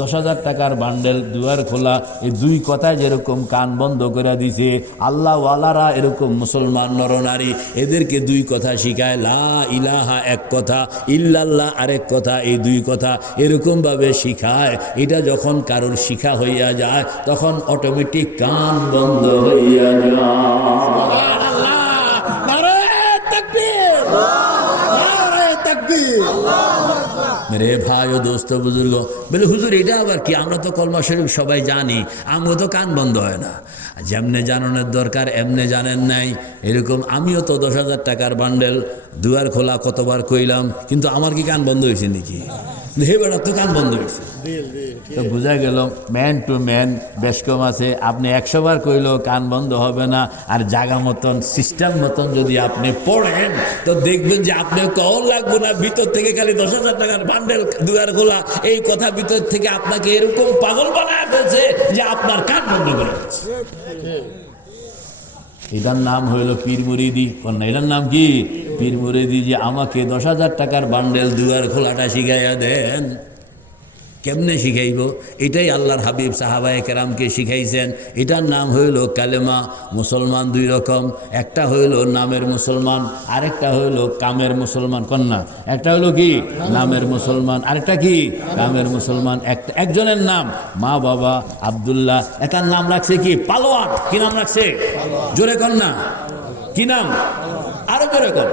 10,000 টাকার বান্ডেল, দুয়ার খোলা, এই 2 কথায় যেরকম কান বন্ধ করে দিছে, আল্লাহওয়ালারা এরকম মুসলমান নরনারী এদেরকে 2 কথা শিখায়। লা ইলাহা এক কথা, ইল্লাল্লাহ আরেক কথা, এই 2 কথা এরকমভাবে শিখায়। এটা যখন কারোর শিখা হইয়া যায়, তখন অটোমেটিক কান বন্ধ হইয়া যায়। মেরে ভাই ও দোস্ত বুজুর্গ বলে হুজুর এটা আবার কি, আমরা তো কলমা শরীফ সবাই জানি, আমিও তো কান বন্ধ হয় না। যেমনে জানানোর দরকার এমনে জানেন নাই। এরকম আমিও তো 10,000 টাকার বান্ডেল দুয়ার খোলা কতবার কইলাম, কিন্তু আমার কি কান বন্ধ হয়েছে নাকি? হে বেড়া তো কান বন্ধ হয়েছে। তো বোঝা গেল ম্যান টু ম্যান বেশ কম আছে। আপনি 100 বার কইলেও কান বন্ধ হবে না। আর জায়গা মতন সিস্টেম মতন যদি আপনি পড়েন তো দেখবেন যে আপনি কল লাগবে না, ভিতর থেকে খালি 10,000 টাকার বান্ডেল দুয়ার খোলা এই কথা ভিতর থেকে আপনাকে এরকম পাগল বানায় ফেলছে যে আপনার কান বন্ধ করে দিচ্ছে। এটার নাম হইল পীর মুরিদি। কন্যা এটার নাম কি? পীর মুরিদি। যে আমাকে 10,000 টাকার বান্ডেল দুয়ার খোলাটা শিখাইয়া দেন। কেমনে শিখাইব? এটাই আল্লাহর হাবিব সাহাবায়ে কেরামকে শিখাইছেন। এটার নাম হইল কালেমা। মুসলমান দুই রকম, একটা হইল নামের মুসলমান, আরেকটা হইল কামের মুসলমান। কন্যা একটা হইল কি? নামের মুসলমান, আরেকটা কি? কামের মুসলমান। একজনের নাম মা বাবা আব্দুল্লাহ, এটার নাম রাখছে কি? পালোয়ান। কি নাম রাখছে? জোরে কন্যা কি নাম? আরো জোরে কর।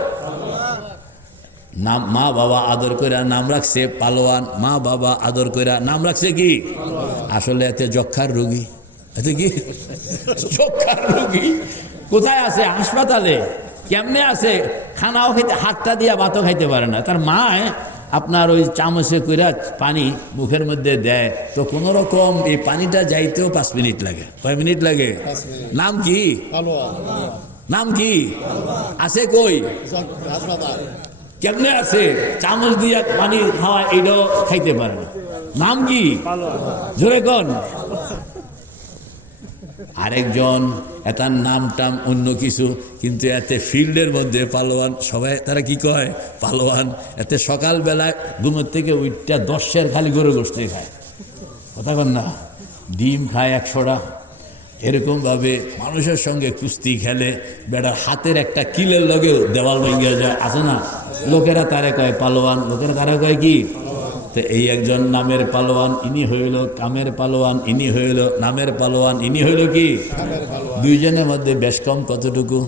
নাম মা বাবা আদর কইরা নাম রাখছে পালোয়ান। মা বাবা আদর কইরা নাম রাখছে কি? আসলে এতে যক্ষার রোগী। এতে কি? যক্ষার রোগী। কোথায় আছে? হাসপাতালে। কেমনে আছে? খানাও খাইতে, হাতটা দিয়া ভাতও খাইতে পারে না। তার মা আপনার ওই চামচে কইরা পানি মুখের মধ্যে দেয়, তো কোনো রকম এই পানিটা যাইতেও 5 মিনিট লাগে। কয় মিনিট লাগে? নাম কি? নাম কি? আছে কই? হাসপাতাল। কেমনে আছে? চামচ দিয়া পানি খাওয়া, এটাও খাইতে পারে না। নাম কি? জোরে কন। আরেকজন এটার নাম টাম অন্য কিছু, কিন্তু এতে ফিল্ডের মধ্যে পালোয়ান। সবাই তারা কি কয়? পালোয়ান। এতে সকালবেলা ঘুমের থেকে উইটটা 10 খালি গরু গোশত খায়। কথা কন না? ডিম খায় 100টা। এরকমভাবে মানুষের সঙ্গে কুস্তি খেলে। বেড়ার হাতের একটা কিলের লগেও দেওয়াল ভেঙে যায়, আছে না? লোকেরা তারে কয় পালোয়ান। লোকেরা তারা কয় কি? তো এই একজন নামের পালোয়ান, ইনি হইল কামের পালোয়ান, ইনি হইল নামের পালোয়ান, ইনি হইল কি? দুইজনের মধ্যে বেশ কম কতটুকু?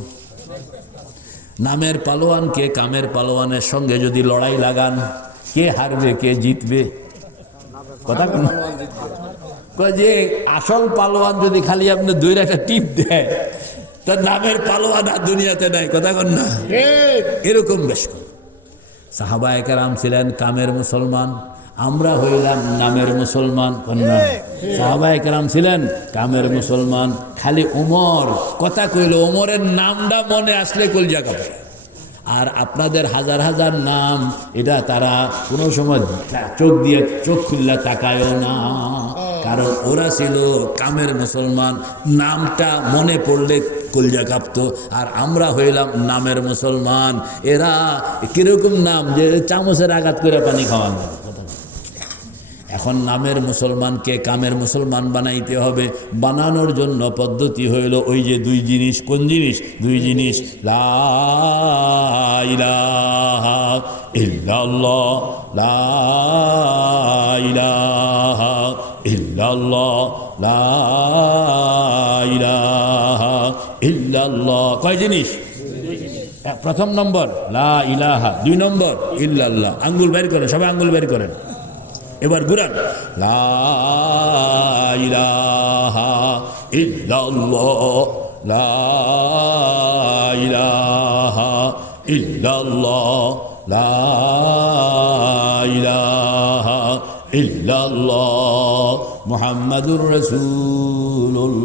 নামের পালোয়ানকে কামের পালোয়ানের সঙ্গে যদি লড়াই লাগান, কে হারবে কে জিতবে? কথা কয় যে আসল পালোয়ান যদি খালি আপনি দুইটা একটা টিপ দেয়, তার নামের পালোয়ান আর দুনিয়াতে নাই। কথা কন না? এরকম বেশ কম সাহাবায়ে কেরাম ছিলেন কামের মুসলমান, আমরা হইলাম নামের মুসলমান। কন্যা সাহাবায়ে কেরাম ছিলেন কামের মুসলমান। খালি ওমর কথা কইল, ওমরের নামটা মনে আসলে কলজা কাঁপে। আর আপনাদের হাজার হাজার নাম, এটা তারা কোনো সময় চোখ দিয়ে চোখ খুললে তাকায়ও না, কারণ ওরা ছিল কামের মুসলমান। নামটা মনে পড়লে কলজা কাঁপতো। আর আমরা হইলাম নামের মুসলমান। এরা কিরকম নাম? যে চামচের আঘাত করে পানি খাওয়ানো। এখন নামের মুসলমানকে কামের মুসলমান বানাইতে হবে। বানানোর জন্য পদ্ধতি হইল ওই যে দুই জিনিস। কোন জিনিস? দুই জিনিস। লা ইলাহা ইল্লাল্লাহ, লা ইলাহা ইল্লাল্লাহ, লা ইলাহা ইল্লাল্লাহ। কয় জিনিস? প্রথম নম্বর লা ইলাহা, 2 নম্বর ইল্লাল্লাহ। আঙ্গুল বের করেন, সবাই আঙ্গুল বের করেন। এবার ঘুরান। লা ইলাহা ইল্লাল্লাহ, লা ইলাহা ইল্লাল্লাহ, লা ইলাহা ইল্লাল্লাহ মুহাম্মাদুর রাসূলুল্লাহ।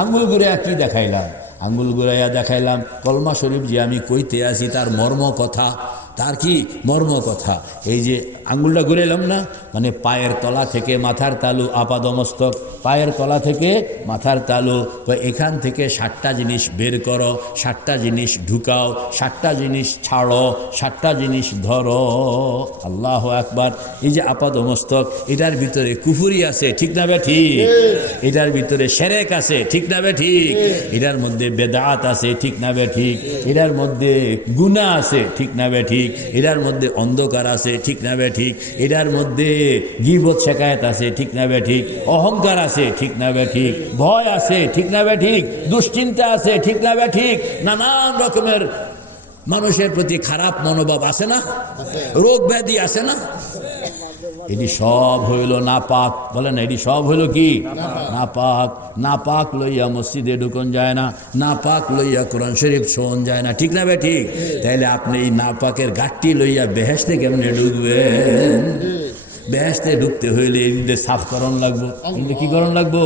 আঙ্গুল ঘুরে কি দেখাইলাম? আঙ্গুল ঘুরাইয়া দেখাইলাম কলমা শরীফ যে আমি কইতে আসি তার মর্ম কথা। তার কি মর্ম কথা? এই যে আঙ্গুলটা ঘুরাইলাম না, মানে পায়ের তলা থেকে মাথার তালু আপাদমস্তক, পায়ের তলা থেকে মাথার তালু। তো এখান থেকে 7টা জিনিস বের করো, 7টা জিনিস ঢুকাও, 7টা জিনিস ছাড়ো, 7টা জিনিস ধরো। আল্লাহু আকবার। এই যে আপাদমস্তক, এটার ভিতরে কুফুরি আছে, ঠিক না বে ঠিক? এটার ভিতরে শিরক আছে, ঠিক না বে ঠিক? এটার মধ্যে বেদাত আছে, ঠিক না বে ঠিক? এটার মধ্যে গুনাহ আছে, ঠিক না বে ঠিক? এটার মধ্যে অন্ধকার আছে, ঠিক না বে ঠিক? এটার মধ্যে গীবত শিকায়েত আছে, ঠিক না বে ঠিক? অহংকার আছে, ঠিক না বে ঠিক? ভয় আছে, ঠিক না বে ঠিক? দুশ্চিন্তা আছে, ঠিক না বে ঠিক? নানান রকমের মানুষের প্রতি খারাপ মনোভাব আছে না, রোগ ব্যাধি আছে না, এটি সব হইল নাপাক। বলেন এটি সব হইল কি নাপাক। নাপাক লইয়া মসজিদে ঢুকন যায় না, নাপাক লইয়া কোরআন শরীফ শোন যায় না, ঠিক না বে ঠিক? তাইলে আপনি এই নাপাকের ঘাটটি লইয়া বেহেশতে কেমনে ঢুকবেন? বেহেশতে ঢুকতে হইলে এমনি সাফ করণ লাগবো। এমনি কি করণ লাগবো?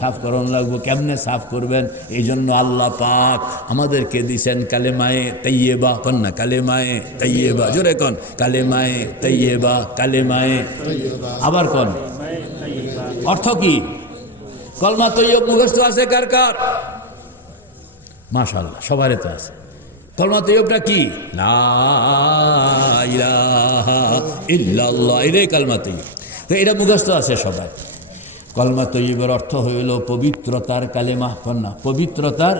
সাফ করণ লাগবো। কেমনে সাফ করবেন? এই জন্য আল্লাহ পাক আমাদেরকে দিছেন কালেমায়ে তাইয়্যিবা। কন না কালেমায়ে তাইয়্যিবা, জোরে কন কালেমায়ে তাইয়্যিবা, কালেমায়ে। আবার কন অর্থ কি? কলমা তৈয়ব মুখস্থ আছে কার কার? মাশাআল্লাহ, সবারই তো আছে। কলমা তৈয়বটা কি? লা ইলাহা ইল্লাল্লাহ, এটাই কলমা তৈয়ব। তো এটা মুখস্থ আছে সবাই। কলমা তৈয়বের অর্থ হইল পবিত্রতার কালেমা। কন্যা পবিত্রতার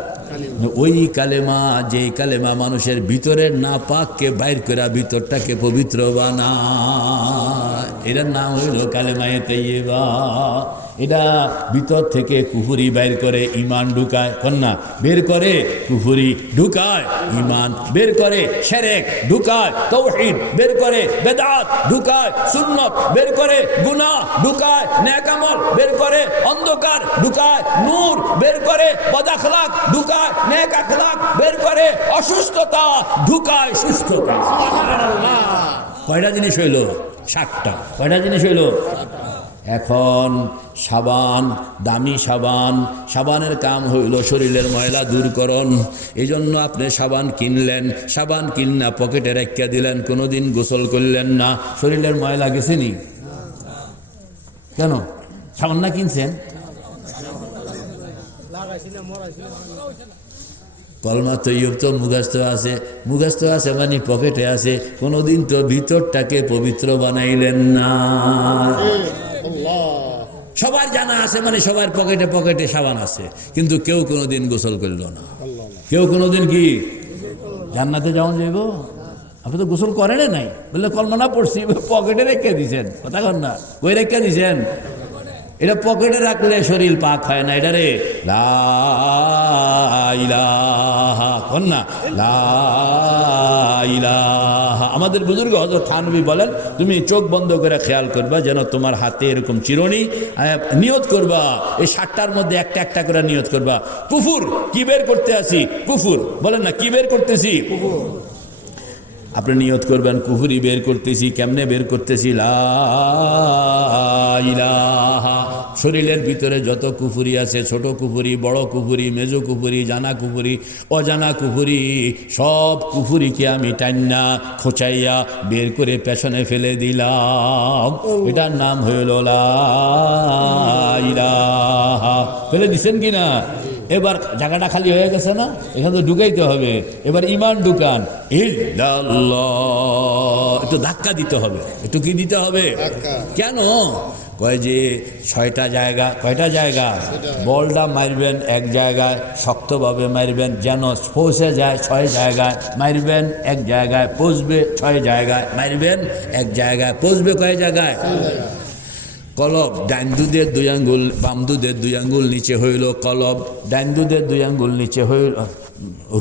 ওই কালেমা, যেই কালেমা মানুষের ভিতরের নাপাককে বাইর করে ভিতরটাকে পবিত্র বানায়, এটার নাম হইল কালেমায়ে তাইয়্যিবা। এটা ভিতর থেকে কুফরি বাইর করে ইমান ঢুকায়। কন্যা বের করে কুফরি ঢুকায় ইমান, বের করে শিরক ঢুকায় তাওহীদ, বের করে বেদাত ঢুকায় সুন্নাত, বের করে গুনাহ ঢুকায় নেক আমল, বের করে অন্ধকার ঢুকায় নূর, বের করে বদ আখলাক ঢুকায় নেক আখলাক, বের করে অসুস্থতা ঢুকায় সুস্থতা। সুবহানাল্লাহ। কয়টা জিনিস হইল? 7টা। কয়টা জিনিস হইল? এখন সাবান, দামি সাবান, সাবানের কাম হইল শরীরের ময়লা দূরকরণ। এই জন্য আপনি সাবান কিনলেন, সাবান কিনা পকেটে রাখিয়া দিলেন, কোনোদিন গোসল করলেন না, শরীরের ময়লা গেছেনি? কেন? সাবান না কিনছেন? কলমা তৈয়ব তো মুখস্থ আছে, মুখস্থ আছে মানে পকেটে আছে, কোনোদিন তো ভিতরটাকে পবিত্র বানাইলেন না। সবার জানা আছে মানে সবার পকেটে পকেটে সাবান আছে, কিন্তু কেউ কোনোদিন গোসল করল না। কেউ কোনোদিন কি জান্নাতে যাওয়া যাইব? আপনি তো গোসল করেন নাই, বললে কলমা না পড়ছি, পকেটে রেখে দিছেন। কথা কন না, কই রেখে দিছেন? এটা পকেটে রাখলে শরীর পাক হয় না। এটা রে লা ইলাহা, কন না লা ইলাহা। আমাদের বুজুর্গ হযরত থানভী বলেন, তুমি চোখ বন্ধ করে খেয়াল করবা যেন তোমার হাতে এরকম চিরুনি, নিয়ত করবা এই 7টার মধ্যে একটা একটা করে নিয়ত করবা। কুফুর কি বের করতে আসি? কুফুর বলেন না, কি বের করতেছি? কুফুর। আপনি নিয়ত করবেন কুফরি বের করতেছি। কেমনে বের করতেছি? লা ইলাহা। শরীরের ভিতরে যত কুফরি আছে, ছোট কুফরি, বড় কুফরি, মেজো কুফরি, জানা কুফরি, অজানা কুফরি, সব কুফরিকে আমি টান্না খোঁচাইয়া বের করে পেছনে ফেলে দিলাম। এটার নাম হইল লা ইলাহা। ফেলে দিছেন কিনা? এবার জায়গাটা খালি হয়ে গেছে না? এখানে তো ঢুকাইতে হবে। এবার ইমান ঢুকান, ইল্লাল্লাহ, একটু ধাক্কা দিতে হবে। একটু কি দিতে হবে? কেন? কয় যে 6টা জায়গা। কয়টা জায়গা? বলটা মারবেন এক জায়গায়, শক্তভাবে মারবেন যেন পৌঁছে যায় 6 জায়গায়। মারবেন এক জায়গায়, পৌঁছবে 6 জায়গায়। মারবেন এক জায়গায়, পৌঁছবে কয় জায়গায়? কলব, ডাইন দুধের 2 আঙ্গুল, বাম দুধের 2 আঙ্গুল নিচে হইল কলব, ডাইন দুধের 2 আঙ্গুল নিচে হইল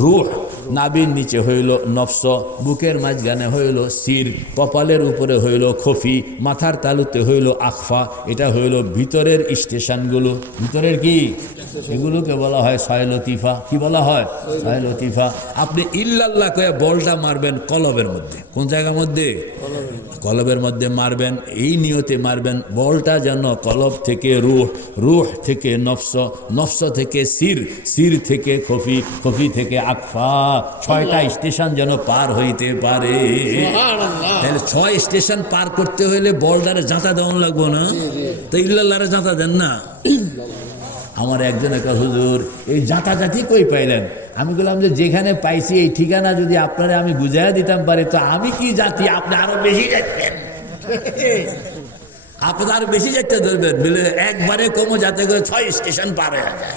রূহ, নাভির নিচে হইল নফস, বুকের মাঝখানে হইল সির, কপালের উপরে হইল খফি, মাথার তালুতে হইল আখফা। এটা হইল ভিতরের স্টেশনগুলো। ভিতরের কি? এগুলোকে বলা হয় 6 লতিফা। কি বলা হয়? 6 লতিফা। আপনি ইল্লাল্লাহ কয়ে বলটা মারবেন কলবের মধ্যে। কোন জায়গার মধ্যে? কলবের মধ্যে মারবেন। এই নিয়তে মারবেন বলটা যেন কলব থেকে রূহ, রূহ থেকে নফস, নফস থেকে সির, সির থেকে খফি, খফি থেকে আকফা। 6টা স্টেশন যেন পার হইতে পারে। তাহলে 6 স্টেশন পার করতে হইলে বলটারে জাঁতা দেওয়ান লাগবো না? তো ইল্লাল্লাহরে জাঁতা দেন না। আমার একজন একটা হুজুর, এই জাঁতাজাতি কই পাইলেন? আমি বললাম যে যেখানে পাইছি এই ঠিকানা যদি আপনারা আমি বুঝাইয়া দিতাম পারি তো আমি কি জাতি, আপনি আরো বেশি যাচ্ছেন, আপনি আরো বেশি যাইতে ধরবেন বলে একবারে কমো যাতে করে 6 স্টেশন পার হয়ে যায়।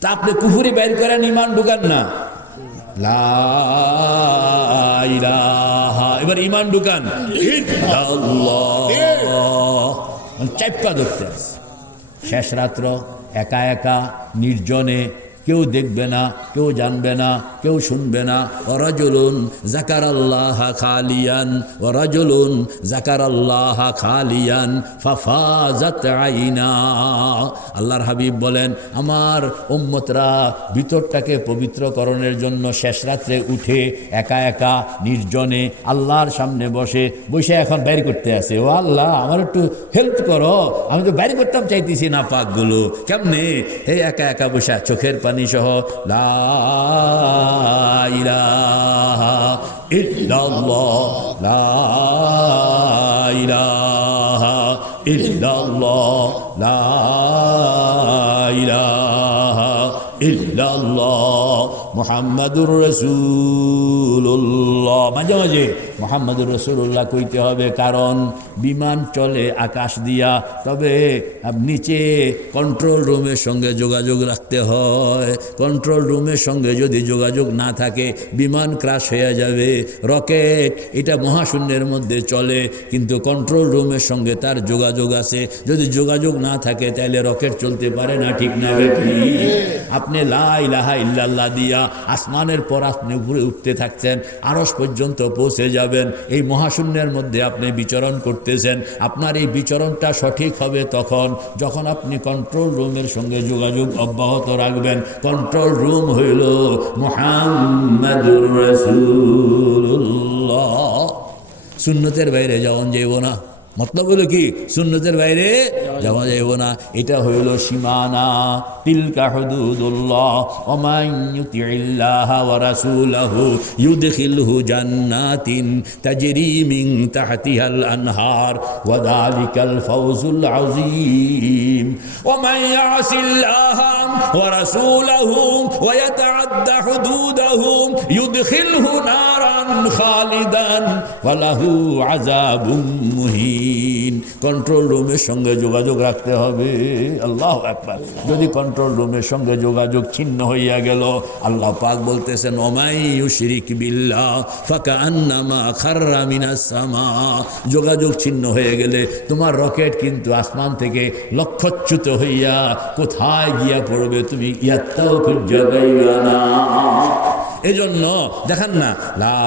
তা আপনি কুফুরি বের করেন, ইমান ঢুকান না। লা ইলাহা। এবার ইমান ঢুকান, ইল্লাল্লাহ। চাইপা ধরতে আছে। শেষ রাত্র একা একা নির্জনে কেউ দেখবে না, কেউ জানবে না, কেউ শুনবে না। ওয়ারাজুলুন যাকারাল্লাহ খালিয়ান, ওয়ারাজুলুন যাকারাল্লাহ খালিয়ান ফাফাজাত আইনা। আল্লাহর হাবিব বলেন, আমার উম্মতরা ভিতরটাকে পবিত্রকরণের জন্য শেষ রাত্রে উঠে একা একা নির্জনে আল্লাহর সামনে বসে এখন বের করতে আসে, ও আল্লাহ আমার একটু হেল্প করো, আমি তো বের করতাম চাইতেছি না পাকগুলো, কেমনে? এই একা একা বসে চোখের পানি সহ লা ইলাহা ইল্লাল্লাহ, লা ইলাহা ইল্লাল্লাহ, লা ইলাহা ইল্লাল্লাহ মুহাম্মাদুর রাসূলুল্লাহ। মাঝে মাঝে মুহাম্মাদুর রাসূলুল্লাহ কইতে হবে, কারণ বিমান চলে আকাশ দিয়া, তবে নিচে কন্ট্রোল রুমের সঙ্গে যোগাযোগ রাখতে হয়। কন্ট্রোল রুমের সঙ্গে যদি যোগাযোগ না থাকে বিমান ক্রাশ হয়ে যাবে। রকেট এটা মহাশূন্যের মধ্যে চলে, কিন্তু কন্ট্রোল রুমের সঙ্গে তার যোগাযোগ আছে। যদি যোগাযোগ না থাকে তাহলে রকেট চলতে পারে না, ঠিক না বেঠি? আপনি লা ইলাহা ইল্লাল্লাহ দিয়া আসমানের পর আপনি উপরে উঠতে থাকছেন, আরশ পর্যন্ত পৌঁছে যাবেন। এই মহাশূন্যের মধ্যে আপনি বিচরণ করতেছেন। আপনার এই বিচরণটা সঠিক হবে তখন যখন আপনি কন্ট্রোল রুমের সঙ্গে যোগাযোগ অব্যাহত রাখবেন। কন্ট্রোল রুম হইল মুহাম্মাদুর রাসূলুল্লাহ। সুন্নতের বাইরে যাওয়া যাইব না। মতলব হলো কি? সুন্নতের বাইরে যাওয়া যাইব না। এটা হইল সীমানা। তিলকা হুদুদুল্লাহ ওয়া মান ইউতিইল্লাহা ওয়া রাসূলাহু ইউদখিলহু জান্নাতিন তাজরি মিন তাহতিহাল আনহার ওয়া যালিকাল ফাওজুল আযীম। ওয়া মান ইয়াসিল্লাহা ওয়া রাসূলাহু ওয়া ইয়াতাআদ্দা হুদুদাহু ইউদখিলহু নারান খালিদান ওয়া লাহু আযাবুম মুহিন। কন্ট্রোল রুমের সঙ্গে যোগাযোগ রাখতে হবে। আল্লাহু আকবার। যদি কন্ট্রোল রুমের সঙ্গে যোগাযোগ ছিন্ন হইয়া গেল, আল্লাহ পাক বলতেছেন, ওমাই ইউশরিক বিল্লাহ ফাকান্নামা খাররা মিনাস সামা। যোগাযোগ ছিন্ন হয়ে গেলে তোমার রকেট কিন্তু আসমান থেকে লক্ষ্যচ্যুত হইয়া কোথায় গিয়া পড়বে তুমি ইয়াত্তাও খুঁজে পাইবা না। এজন্য দেখেন না, লা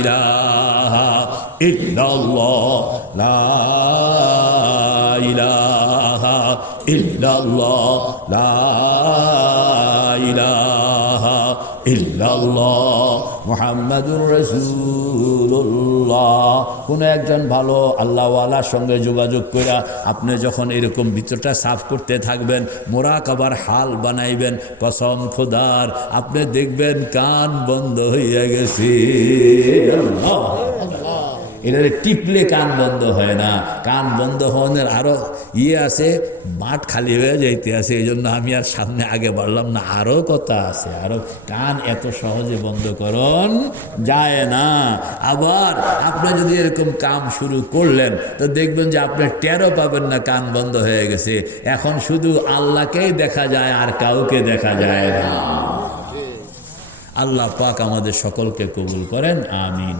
ইলাহা ইল্লাল্লাহ, লা ইলাহা ইল্লাল্লাহ, লা ইলাহা ইল্লাল্লাহ মুহাম্মাদুর রাসূলুল্লাহ। কোনো একজন ভালো আল্লাহওয়ালার সঙ্গে যোগাযোগ করে আপনি যখন এরকম ভিতরটা সাফ করতে থাকবেন, মোরাকাবার হাল বানাইবেন, কসম খোদার আপনি দেখবেন কান বন্ধ হইয়া গেছে। এটা টিপলে কান বন্ধ হয় না। কান বন্ধ হওয়ার আরো আছে, মাঠ খালি হয়ে যাইতে আছে। এই জন্য আমি আর সামনে আগে বাড়লাম না, আরো কথা আছে। আরো কান এত সহজে বন্ধ করন যায় না। আবার আপনি যদি এরকম কাম শুরু করলেন তো দেখবেন যে আপনি টেরও পাবেন না কান বন্ধ হয়ে গেছে। এখন শুধু আল্লাহকেই দেখা যায়, আর কাউকে দেখা যায় না। আল্লাহ পাক আমাদের সকলকে কবুল করেন, আমিন।